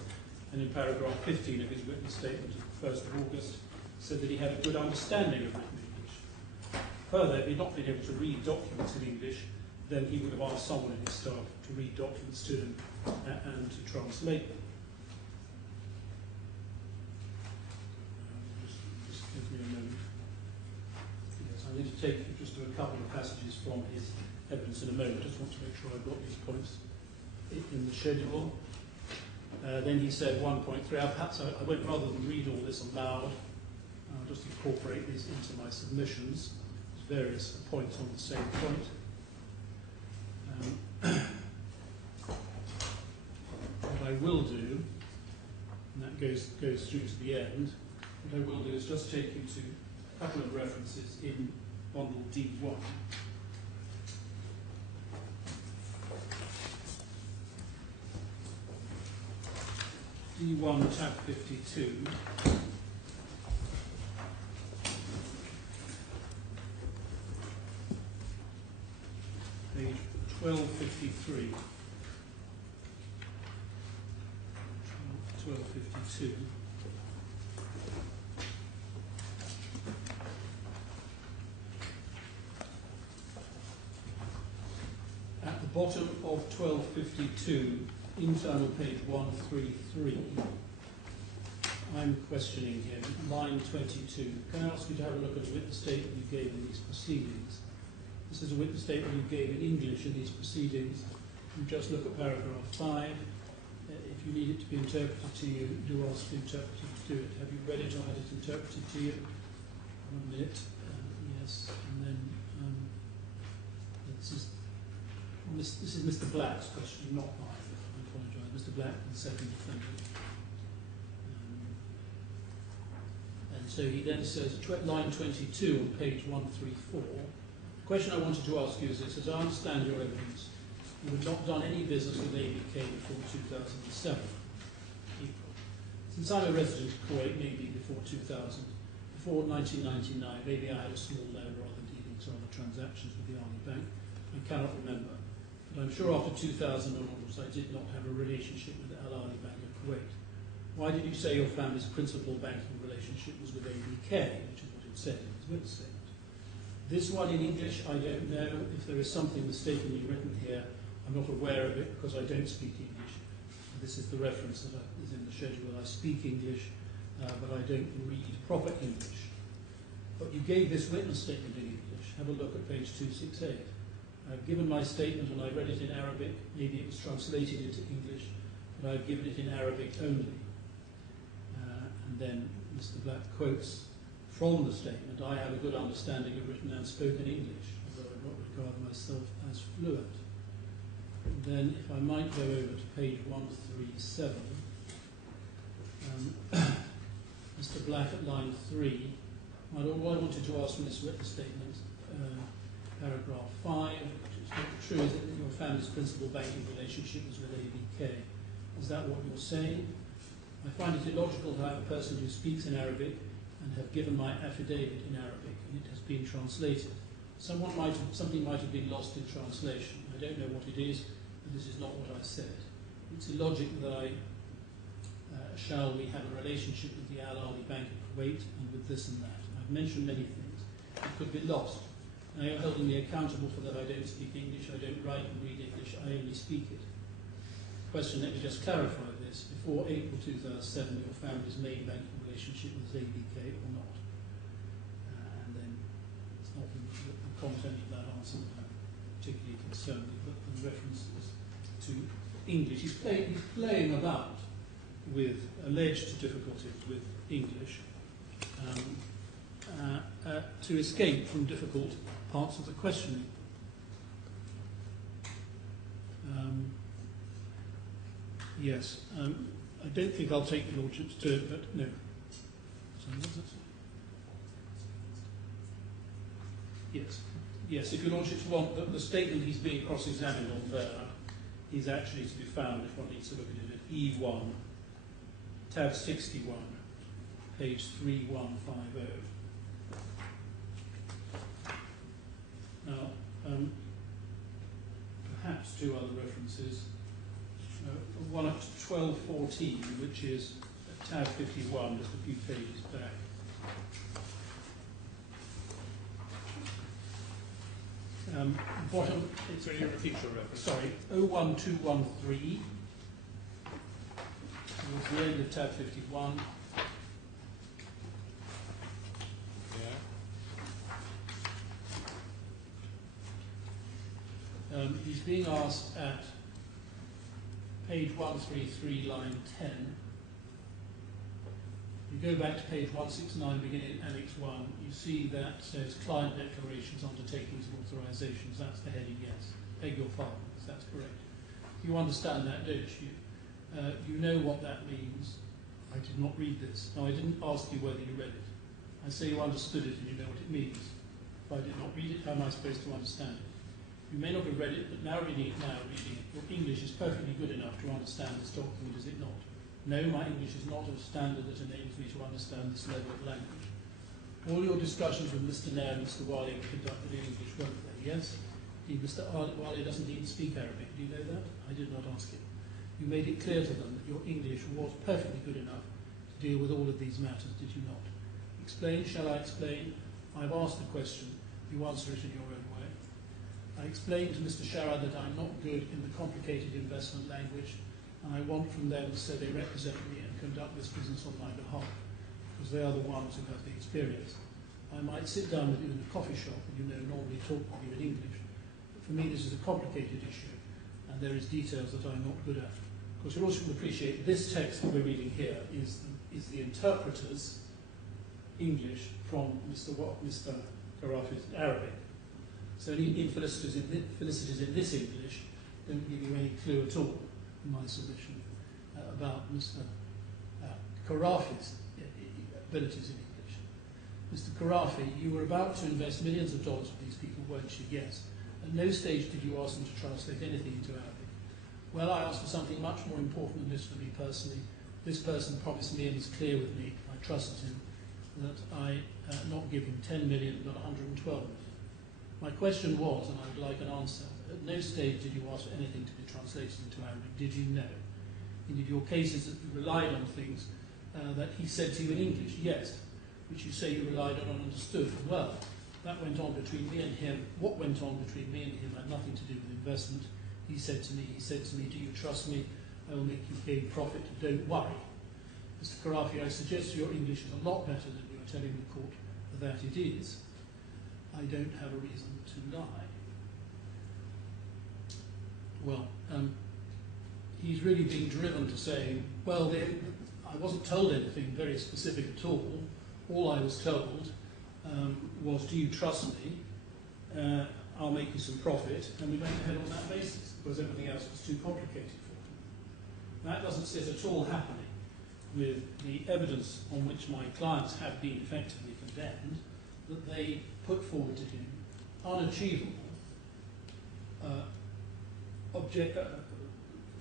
and in paragraph 15 of his witness statement of the 1st of August, said that he had a good understanding of written English. Further, if he had not been able to read documents in English, then he would have asked someone in his staff to read documents to him and to translate them. Just give me a moment. Yes, I need to take you just to a couple of passages from his evidence in a moment. I just want to make sure I've got these points in the schedule. Then he said 1.3. Perhaps I won't, rather than read all this aloud, I'll just incorporate these into my submissions. There's various points on the same point. What I will do, and that goes through to the end, what I will do is just take you to a couple of references in bundle D1. D1 tab 52. Page 1253. 1252. At the bottom of 1252, internal page 133, I'm questioning him, line 22. Can I ask you to have a look at the witness statement you gave in these proceedings? This is a witness statement you gave in English in these proceedings. You just look at paragraph 5. If you need it to be interpreted to you, do ask the interpreter to do it. Have you read it or had it interpreted to you? 1 minute. Yes. And then this is Mr. Black's question, not mine. I apologise. Mr. Black, the second defendant. And so he then says, line 22 on page 134. The question I wanted to ask you is this: as I understand your evidence, you had not done any business with ABK before 2007, April. Since I'm a resident of Kuwait, maybe before 1999, maybe I had a small level or other dealings or other transactions with the Army Bank. I cannot remember. But I'm sure after 2000 onwards I did not have a relationship with the Al Ahli Bank of Kuwait. Why did you say your family's principal banking relationship was with ABK, which is what it said in his witness statement? This one in English, I don't know. If there is something mistakenly written here, I'm not aware of it because I don't speak English. This is the reference that is in the schedule. I speak English, but I don't read proper English. But you gave this witness statement in English. Have a look at page 268. I've given my statement and I read it in Arabic. Maybe it was translated into English, but I've given it in Arabic only. And then Mr. Black quotes from the statement, I have a good understanding of written and spoken English, although I do not regard myself as fluent. And then, if I might go over to page 137, Mr. Black at line 3, all I wanted to ask from this witness statement, paragraph 5, which is not true, is that your family's principal banking relationship was with ABK. Is that what you're saying? I find it illogical to have a person who speaks in Arabic and have given my affidavit in Arabic, and it has been translated. Something might have been lost in translation. I don't know what it is, but this is not what I said. It's illogical that shall we have a relationship with the Al Ahli Bank of Kuwait and with this and that. I've mentioned many things. It could be lost. Now you're holding me accountable for that. I don't speak English, I don't write and read English, I only speak it. Question, let me just clarify this. Before April 2007, your family's main banking relationship was ABK or not? And then it's not the content of that answer that I'm particularly concerned with, but the reference is to English. He's playing about with alleged difficulties with English to escape from difficult parts of the questioning. Yes, I don't think I'll take the Lordship's to it, but no. Sorry, what's that? Yes, Yes, if your lordships want, the statement he's being cross-examined on there is actually to be found, if one needs to look at it, at E1, tab 61, page 3150. Now, perhaps two other references. One up to 1214, which is tab 51, just a few pages back. Bottom, it's Can you repeat your reference? sorry, 01213, towards the end of tab 51. Yeah. He's being asked at page 133, line 10. You go back to page 169, beginning Annex 1, you see that says client declarations, undertakings and authorisations. That's the heading, yes. Beg your pardon, that's correct. You understand that, don't you? You know what that means. I did not read this. Now, I didn't ask you whether you read it. I say you understood it and you know what it means. If I did not read it, how am I supposed to understand it? You may not have read it, but now reading it, your English is perfectly good enough to understand this document, is it not? No, my English is not of standard that enables me to understand this level of language. All your discussions with Mr. Nair and Mr. Wali were conducted in English, weren't they? Yes? Indeed, Mr. Wali doesn't even speak Arabic. Do you know that? I did not ask him. You made it clear to them that your English was perfectly good enough to deal with all of these matters, did you not? Explain, shall I explain? I've asked the question. You answer it in your own way. I explained to Mr. Sharad that I'm not good in the complicated investment language, and I want from them so they represent me and conduct this business on my behalf, because they are the ones who have the experience. I might sit down with you in a coffee shop and, you know, normally talk with you in English, but for me this is a complicated issue, and there is details that I'm not good at. Of course, you'll also appreciate this text that we're reading here is the interpreter's English from Mr. Khorafi's Arabic. So any infelicities in this English don't give you any clue at all in my submission about Mr. Khorafi's abilities in English. Mr. Khorafi, you were about to invest millions of dollars with these people, weren't you? Yes. At no stage did you ask them to translate anything into Arabic. Well, I asked for something much more important than this for me personally. This person promised me and was clear with me, I trusted him, that I not give him 10 million but 112 million. My question was, and I would like an answer, at no stage did you ask for anything to be translated into Arabic. Did you know? Indeed, your case is that you relied on things that he said to you in English, yes, which you say you relied on and understood. Well, that went on between me and him. What went on between me and him had nothing to do with investment. He said to me, do you trust me? I will make you gain profit, don't worry. Mr. Khorafi, I suggest your English is a lot better than you are telling the court that it is. I don't have a reason to lie. Well, he's really being driven to say, well, I wasn't told anything very specific at all. All I was told was, do you trust me? I'll make you some profit, and we went ahead on that basis, because everything else was too complicated for him. That doesn't sit at all happening with the evidence on which my clients have been effectively condemned, that they put forward to him unachievable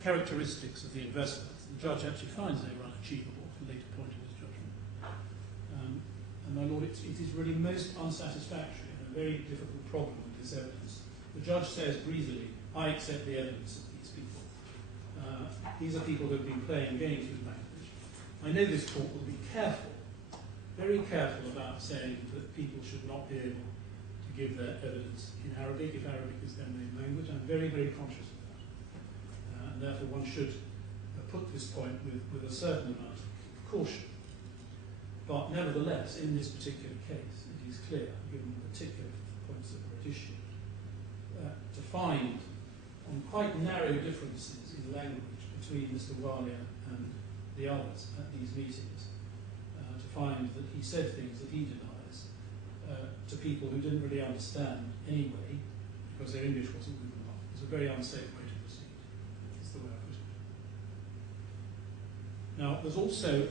characteristics of the investments. The judge actually finds they were unachievable at a later point in his judgment. And my lord, it is really most unsatisfactory and a very difficult problem with this evidence. The judge says breezily, I accept the evidence of these people. These are people who have been playing games with language. I know this court will be careful, very careful about saying that people should not be able to give their evidence in Arabic, if Arabic is their main language. I'm very, very conscious of that. And therefore one should put this point with a certain amount of caution. But nevertheless, in this particular case, it is clear, given the particular points that were at issue, to find on quite narrow differences in language between Mr. Walia and the others at these meetings, to find that he said things that he denies to people who didn't really understand anyway, because their English wasn't good enough. It's a very unsafe way to proceed. That's the way I put it. Now, there's also,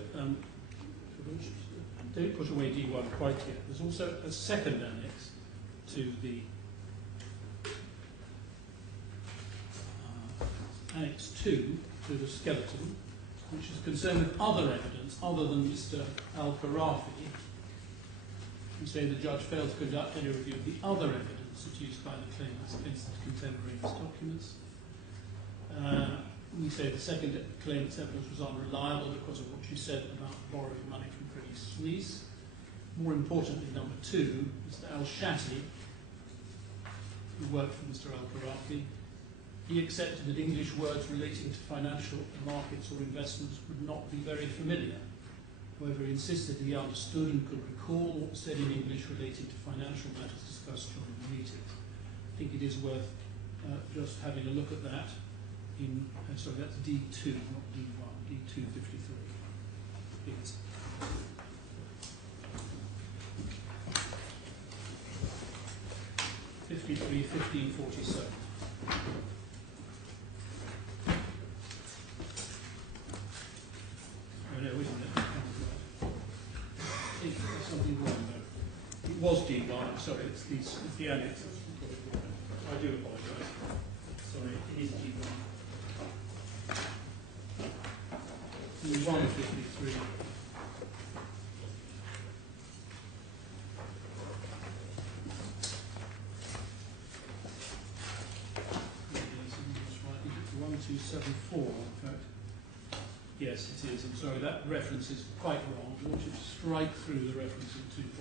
don't put away D1 quite yet, there's also a second annex to the Annex 2 to the skeleton, which is concerned with other evidence other than Mr. Al-Khorafi. You say the judge failed to conduct any review of the other evidence that's used by the claimants against the contemporaneous documents. We say the second claimant's evidence was unreliable because of what she said about borrowing money from Credit Suisse. More importantly, number 2, Mr. Al-Shati, who worked for Mr. Al-Khorafi, he accepted that English words relating to financial markets or investments would not be very familiar. However, he insisted he understood and could recall what was said in English relating to financial matters discussed during the meeting. I think it is worth just having a look at that. Sorry, that's D2, not D1, D253. It's 53, 1547. Oh no, isn't it? There's something wrong there. It was D1, I'm sorry, it's the annex. I do apologise. Sorry, it is D1. D1 53. Is it 1274, in fact? Yes, it is. I'm sorry, that reference is quite wrong. You should strike through the reference in 2.2.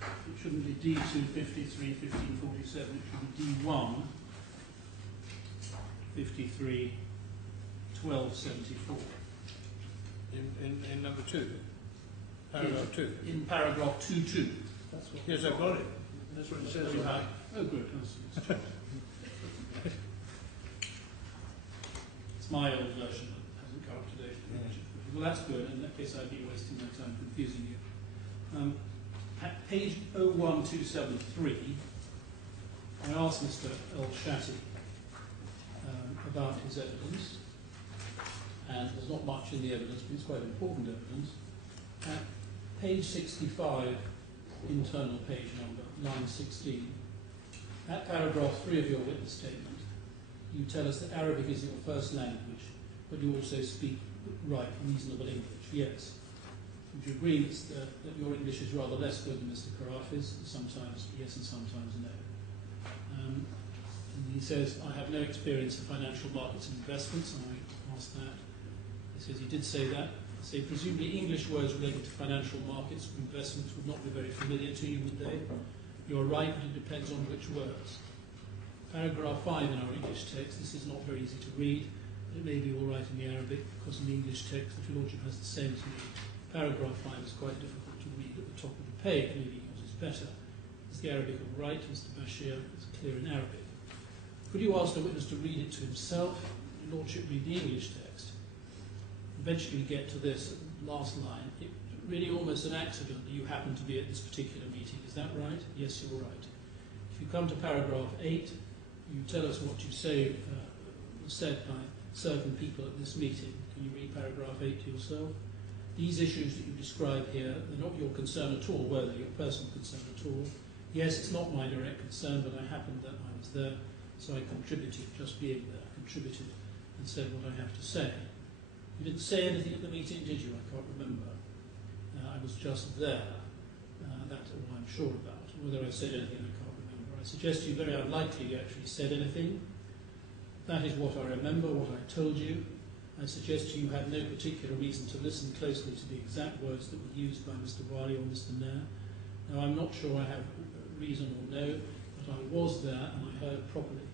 It shouldn't be D253, 1547. It should be D1, 53, 1274. In number 2? Paragraph 2? In paragraph 2.2. That's what. Yes, I've got it. That's what it says. Oh, good. It's my old version that hasn't come up to date. Well, that's good. In that case, I'd be wasting my time confusing you. At page 01273, I asked Mr. El-Shati about his evidence, and there's not much in the evidence, but it's quite important evidence. At page 65, internal page number, line 16, at paragraph 3 of your witness statement, you tell us that Arabic is your first language, but you also speak right, reasonable English. Yes. Would you agree that your English is rather less good than Mr. Khorafi's? Sometimes yes and sometimes no. And he says, I have no experience of financial markets and investments, and I asked that. He says he did say that. I say, presumably English words related to financial markets or investments would not be very familiar to you, would they? You're right, but it depends on which words. Paragraph 5 in our English text, this is not very easy to read, but it may be all right in the Arabic, because in the English text, if your lordship has the same as me, paragraph 5 is quite difficult to read at the top of the page, maybe yours is better. Is the Arabic all right, Mr. Bashir? It's clear in Arabic. Could you ask the witness to read it to himself? Your lordship read the English text. Eventually we get to this last line. It's really almost an accident that you happen to be at this particular meeting. Is that right? Yes, you're right. If you come to paragraph 8, you tell us what you say was said by certain people at this meeting. Can you read paragraph 8 to yourself? These issues that you describe here, they're not your concern at all, were they? Your personal concern at all? Yes, it's not my direct concern, but I happened that I was there, so I contributed, just being there, I contributed and said what I have to say. You didn't say anything at the meeting, did you? I can't remember. I was just there. That's all I'm sure about. Whether I said anything, I can't remember. I suggest to you very unlikely you actually said anything. That is what I remember, what I told you. I suggest to you had no particular reason to listen closely to the exact words that were used by Mr. Wali or Mr. Nair. Now, I'm not sure I have reason or no, but I was there and I heard properly.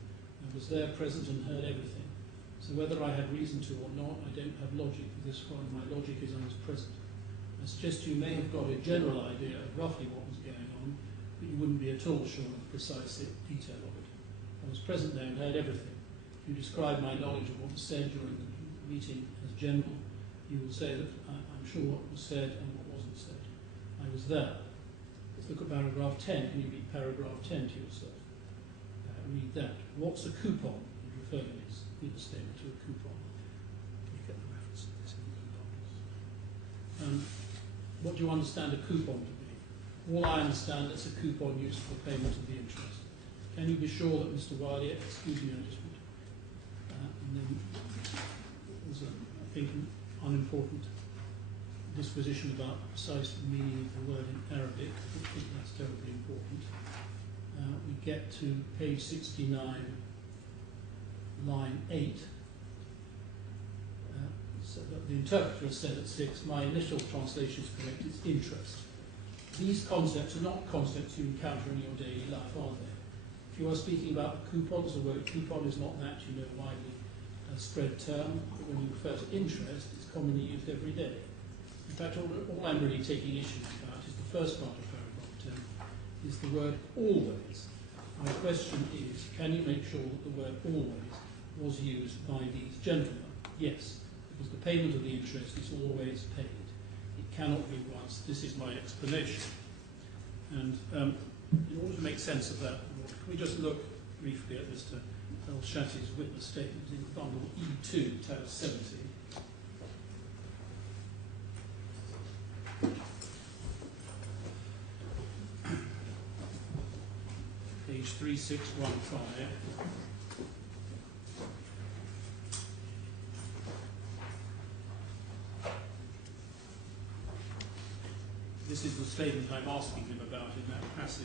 I was there present and heard everything. So whether I had reason to or not, I don't have logic for this one. My logic is I was present. I suggest you may have got a general idea of roughly what was going on, but you wouldn't be at all sure of the precise detail of it. I was present there and heard everything. If you describe my knowledge of what was said during the meeting as general, you will say that I'm sure what was said and what wasn't said. I was there. Let's look at paragraph 10. Can you read paragraph 10 to yourself? Read that. What's a coupon? You refer in his statement to a coupon. You get the reference to this in the coupons. What do you understand a coupon to be? All I understand is a coupon used for payment of the interest. Can you be sure that Mr. Wali, excuse me, I just want to And then there's, I think, an unimportant disposition about the precise meaning of the word in Arabic. I don't think that's terribly important. We get to page 69, line 8. So that the interpreter has said at 6, my initial translation is correct, it's interest. These concepts are not concepts you encounter in your daily life, are they? If you are speaking about coupons, the word coupon is not that, you know, widely spread term, but when you refer to interest, it's commonly used every day. In fact, all I'm really taking issue about is the first part of paragraph 10, is the word always. My question is, can you make sure that the word always was used by these gentlemen? Yes, because the payment of the interest is always paid. It cannot be once. This is my explanation. And in order to make sense of that, can we just look briefly at Mr. El-Shati's witness statement in bundle E2, tab 70. Page 3615. This is the statement I'm asking him about in that passage.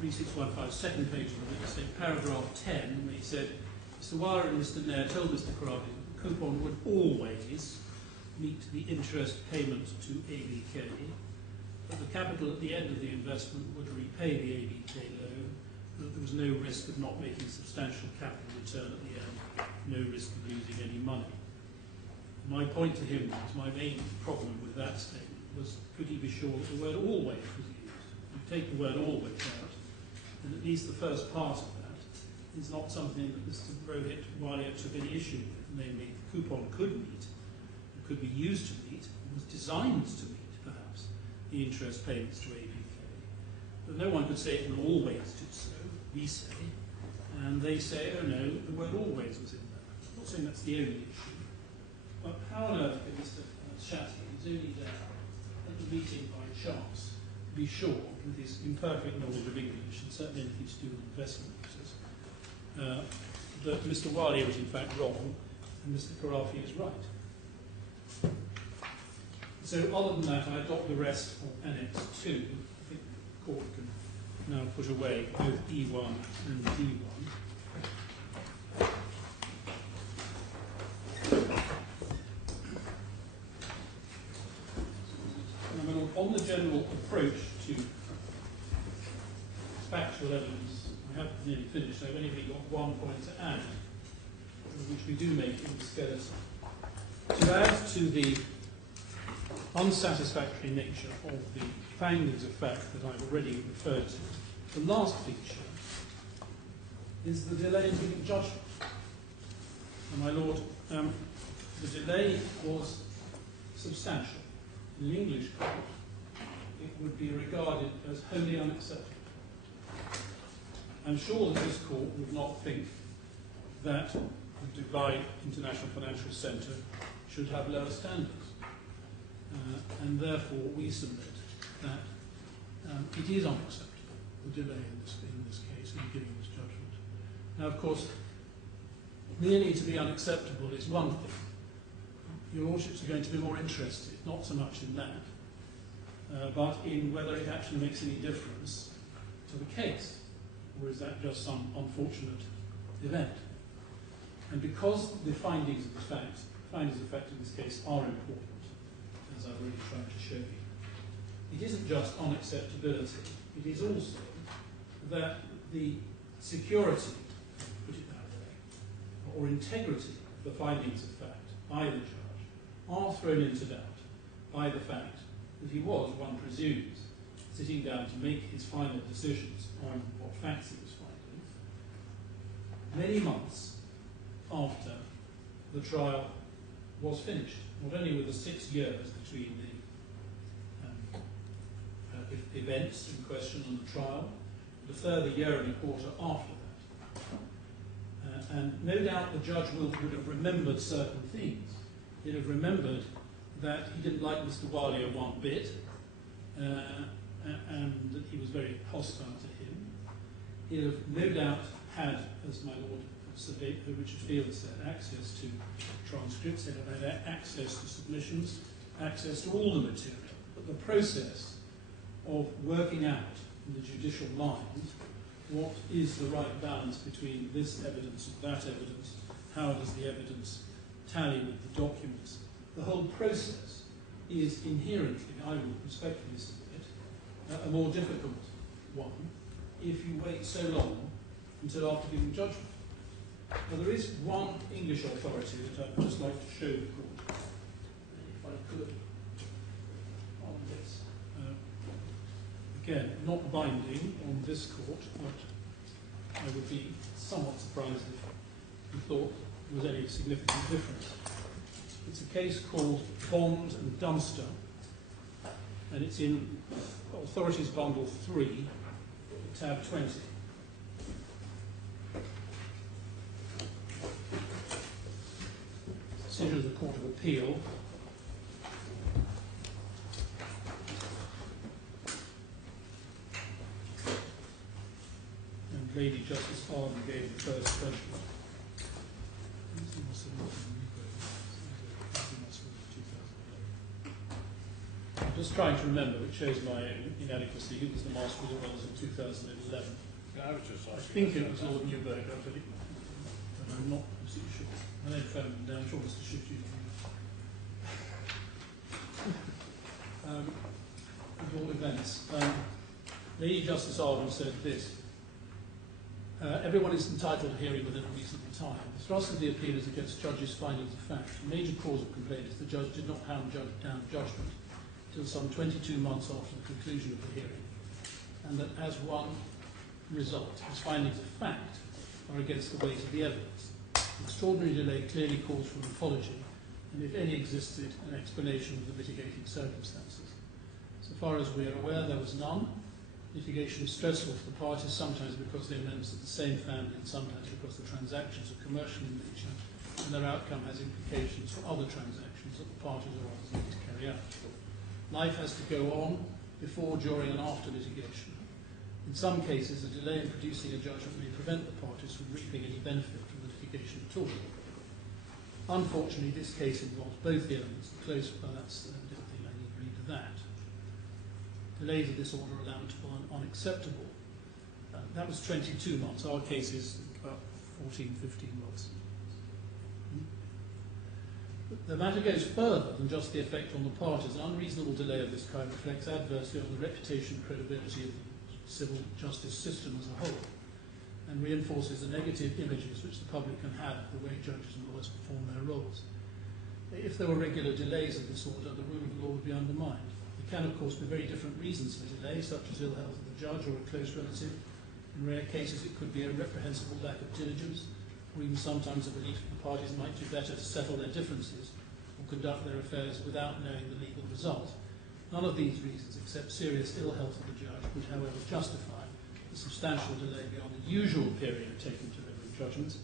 3615, second page of the witness statement, paragraph 10, where he said, Mr. Wire and Mr. Nair told Mr. Khorafi that the coupon would always meet the interest payment to ABK, that the capital at the end of the investment would repay the ABK loan, that there was no risk of not making substantial capital return at the end, no risk of losing any money. My point to him was, my main problem with that statement was, could he be sure that the word always was used? If you take the word always out, then at least the first part of that is not something that Mr. Rohit Walia took any issue with, namely the coupon could meet, it could be used to meet, it was designed to meet, perhaps, the interest payments to ABK. But no one could say it will always do so, we say, and they say, oh no, the word always was in there. I'm not saying that's the only issue, but how on earth could Mr. Shatty, who's only there at the meeting by chance, be sure, with his imperfect knowledge of English, and certainly anything to do with investment matters, that Mr. Walia was in fact wrong, and Mr. Khorafi is right. So other than that, I adopt the rest of Annex 2. I think the court can now put away both E1 and D1. On the general approach to factual evidence, I have nearly finished. I've only got one point to add, which we do make in the skeleton. To add to the unsatisfactory nature of the findings of fact that I've already referred to, the last feature is the delay in giving judgment. And my Lord, the delay was substantial. In the English court, it would be regarded as wholly unacceptable. I'm sure that this court would not think that the Dubai International Financial Centre should have lower standards. And therefore we submit that it is unacceptable, the delay in this case, in giving this judgment. Now, of course, merely to be unacceptable is one thing. Your Lordships are going to be more interested, not so much in that, but in whether it actually makes any difference to the case, or is that just some unfortunate event? And because the findings of fact in this case are important, as I've already tried to show you, it isn't just unacceptability, it is also that the security, put it that way, or integrity of the findings of fact by the judge are thrown into doubt by the fact that he was, one presumes, sitting down to make his final decisions on what facts he was finding, many months after the trial was finished. Not only were the 6 years between the events in question and the trial, but a further year and a quarter after that. And no doubt the judge would have remembered certain things. He'd have remembered that he didn't like Mr. Walia one bit, and that he was very hostile to him. He'd have no doubt had, as my Lord Richard Fields had access to transcripts, they had access to submissions, access to all the material. But the process of working out in the judicial mind what is the right balance between this evidence and that evidence, how does the evidence tally with the documents, the whole process is inherently, I would respectfully submit, a more difficult one if you wait so long until after giving judgment. Now, there is one English authority that I'd just like to show the court, if I could, on this. Again, not binding on this court, but I would be somewhat surprised if you thought there was any significant difference. It's a case called Bond and Dunster, and it's in Authorities Bundle 3, tab 20. Decision of the Court of Appeal. And Lady Justice Arden gave the first judgment. I'm just trying to remember, which shows my inadequacy. Who was the Master of the Rolls in 2011? I was just I asking. think it was Lord Newburgh, I believe, but I'm not absolutely sure. I don't phone him down, I'm sure Mr. Shift used at all events, Lady Justice Arden said this: everyone is entitled to hearing within a reasonable time. The thrust of the appeal is against judges' findings of fact. The major cause of complaint is the judge did not hand down judgment till some 22 months after the conclusion of the hearing, and that as one result, his findings of fact are against the weight of the evidence. Extraordinary delay clearly calls for an apology, and if any existed, an explanation of the mitigating circumstances. So far as we are aware, there was none. Litigation is stressful for the parties, sometimes because they are members of the same family, and sometimes because the transactions are commercial in nature, and their outcome has implications for other transactions that the parties or others need to carry out. Life has to go on before, during, and after litigation. In some cases, a delay in producing a judgment may prevent the parties from reaping any benefit from the litigation at all. Unfortunately, this case involves both the elements of close, but that's the thing, I need to agree to that. Delays of this order are lamentable and unacceptable. That was 22 months. Our case is about 14, 15 months. The matter goes further than just the effect on the parties. An unreasonable delay of this kind reflects adversely on the reputation and credibility of the civil justice system as a whole, and reinforces the negative images which the public can have of the way judges and lawyers perform their roles. If there were regular delays of this order, the rule of law would be undermined. There can, of course, be very different reasons for delay, such as ill health of the judge or a close relative. In rare cases, it could be a reprehensible lack of diligence, or even sometimes a belief that the parties might do better to settle their differences or conduct their affairs without knowing the legal result. None of these reasons, except serious ill health of the judge, would, however, justify a substantial delay beyond the usual period taken to render judgments.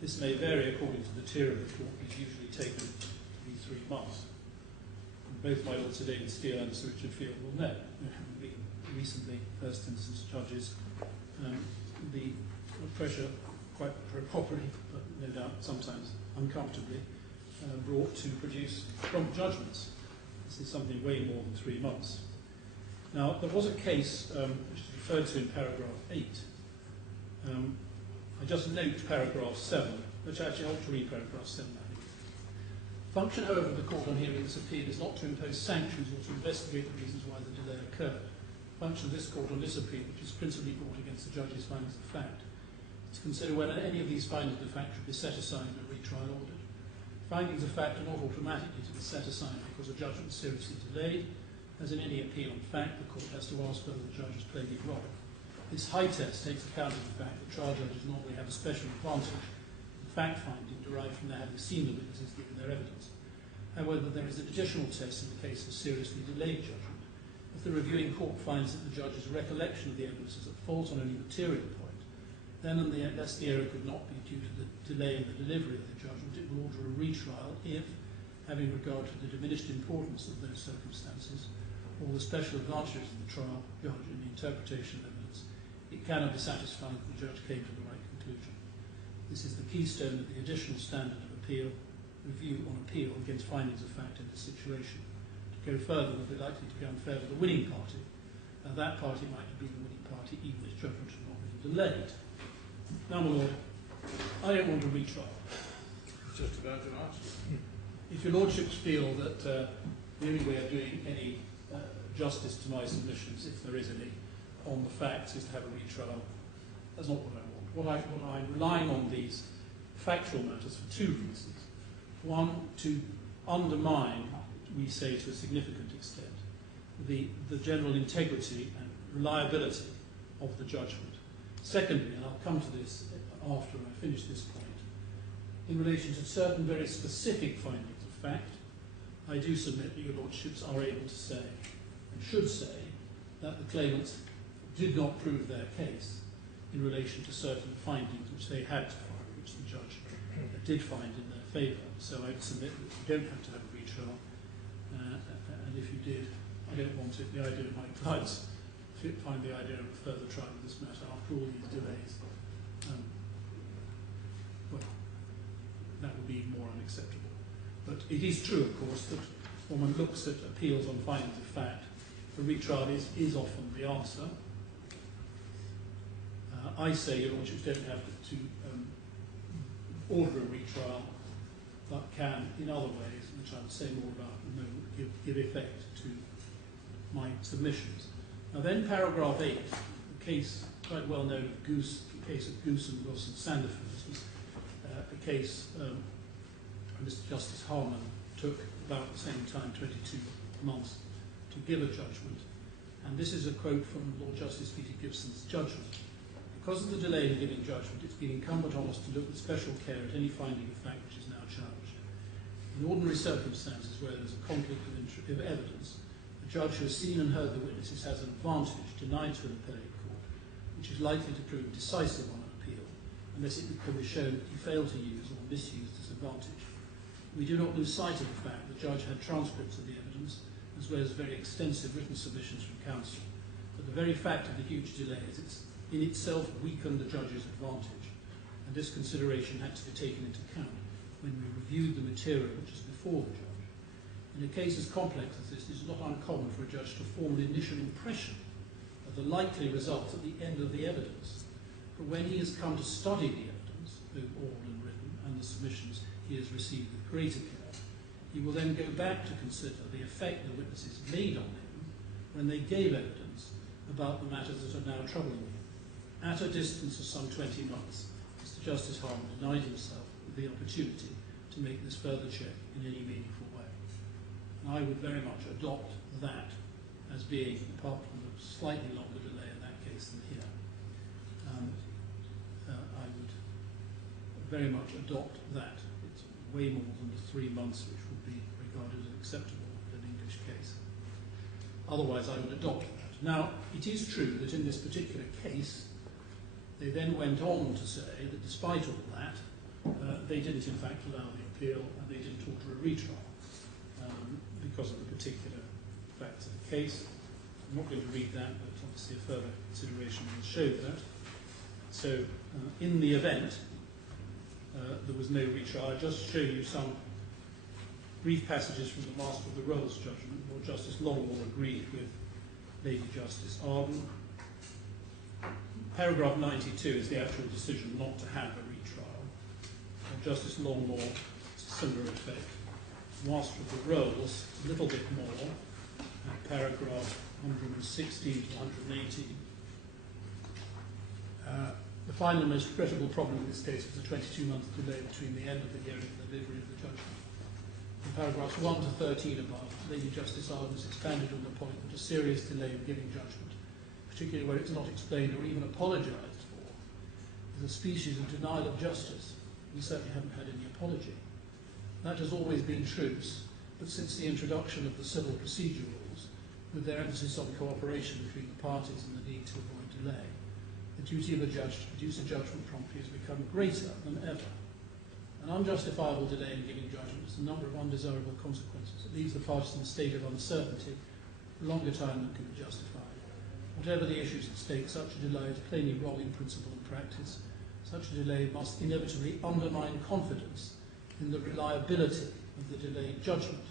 This may vary according to the tier of the court, which is usually taken to be 3 months. And both my Lord Sir David Steele and Sir Richard Field will know, having been recently first instance judges, the pressure, quite properly, but no doubt sometimes uncomfortably, brought to produce prompt judgments. This is something way more than 3 months. Now, there was a case which is referred to in paragraph 8. I just note paragraph 7, which actually ought to read paragraph 7, I think. Function, however, of the court on hearing this appeal is not to impose sanctions or to investigate the reasons why the delay occurred. Function of this court on this appeal, which is principally brought against the judge's findings of fact, is to consider whether any of these findings of fact should be set aside and a retrial ordered. Findings of fact are not automatically to be set aside because a judgment is seriously delayed. As in any appeal on fact, the court has to ask whether the judge has played it wrong. This high test takes account of the fact that trial judges normally have a special advantage in fact-finding derived from their having seen the witnesses giving their evidence. However, there is an additional test in the case of seriously delayed judgment. If the reviewing court finds that the judge's recollection of the evidence is at fault on any material point, then unless the error could not be due to the delay in the delivery of the judgment, it will order a retrial if, having regard to the diminished importance of those circumstances, or the special advantages of the trial judge in the interpretation of evidence, it cannot be satisfied that the judge came to the right conclusion. This is the keystone of the additional standard of appeal, review on appeal against findings of fact in this situation. To go further would be likely to be unfair to the winning party, and that party might have been the winning party even if judgment had not been delayed. Now, my Lord, I don't want a retrial. Just about to ask. If your Lordships feel that the only way of doing any justice to my submissions, if there is any, on the facts is to have a retrial, that's not what I want. What I'm relying on these factual matters for two reasons. One, to undermine, we say to a significant extent, the general integrity and reliability of the judgment. Secondly, and I'll come to this after I finish this point, in relation to certain very specific findings of fact, I do submit that your Lordships are able to say, and should say, that the claimants did not prove their case in relation to certain findings which they had to find, which the judge did find in their favour. So I submit that you don't have to have a retrial, and if you did, I don't want it. The idea of my clients find the idea of a further trial of this matter after all these delays. Well, that would be more unacceptable. But it is true, of course, that when one looks at appeals on findings of fact, a retrial is often the answer. I say your Lordships don't have to order a retrial, but can, in other ways, which I'll say more about in a moment, give effect to my submissions. Now then, paragraph 8, the case quite well known of Goose, the case of Goose and Wilson Sanderford. This was a case Mr. Justice Harman took about the same time, 22 months, to give a judgment. And this is a quote from Lord Justice Peter Gibson's judgment. Because of the delay in giving judgment, it's been incumbent on us to look with special care at any finding of fact which is now challenged. In ordinary circumstances where there is a conflict of evidence, the judge who has seen and heard the witnesses has an advantage denied to an appellate court, which is likely to prove decisive on an appeal, unless it can be shown that he failed to use or misused this advantage. We do not lose sight of the fact the judge had transcripts of the evidence, as well as very extensive written submissions from counsel. But the very fact of the huge delay is in itself weakened the judge's advantage, and this consideration had to be taken into account when we reviewed the material which is before the judge. In a case as complex as this, it is not uncommon for a judge to form an initial impression of the likely results at the end of the evidence. But when he has come to study the evidence, both oral and written, and the submissions he has received with greater care, he will then go back to consider the effect the witnesses made on him when they gave evidence about the matters that are now troubling him. At a distance of some 20 months, Mr. Justice Harman denied himself the opportunity to make this further check in any meaningful way. And I would very much adopt that as being, apart from the slightly longer delay in that case than here, I would very much adopt that. It's way more than the 3 months which would be regarded as acceptable in an English case. Otherwise, I would adopt that. Now, it is true that in this particular case, they then went on to say that despite all that, they didn't in fact allow the appeal and they didn't order a retrial because of the particular facts of the case. I'm not going to read that, but obviously a further consideration will show that. So in the event there was no retrial, I'll just show you some brief passages from the Master of the Rolls judgment. Lord Justice Longmore agreed with Lady Justice Arden. Paragraph 92 is the actual decision not to have a retrial. Justice Longmore, similar effect. Master of the Rolls, a little bit more, at paragraph 116 to 118. The final and most regrettable problem in this case was the 22-month delay between the end of the hearing and the delivery of the judgment. In paragraphs 1 to 13 above, Lady Justice Arden has expanded on the point that a serious delay in giving judgment, particularly where it's not explained or even apologised for, is a species of denial of justice. We certainly haven't had any apology. That has always been true, but since the introduction of the civil procedure rules, with their emphasis on cooperation between the parties and the need to avoid delay, the duty of a judge to produce a judgment promptly has become greater than ever. An unjustifiable delay in giving judgment has a number of undesirable consequences. It leaves the parties in a state of uncertainty for a longer time than can be justified. Whatever the issues at stake, such a delay is plainly wrong in principle and practice, such a delay must inevitably undermine confidence in the reliability of the delayed judgment,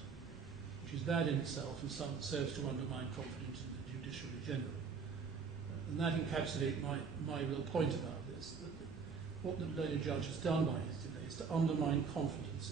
which is bad in itself and serves to undermine confidence in the judiciary generally. And that encapsulates my real point about this, that what the learned judge has done by his delay is to undermine confidence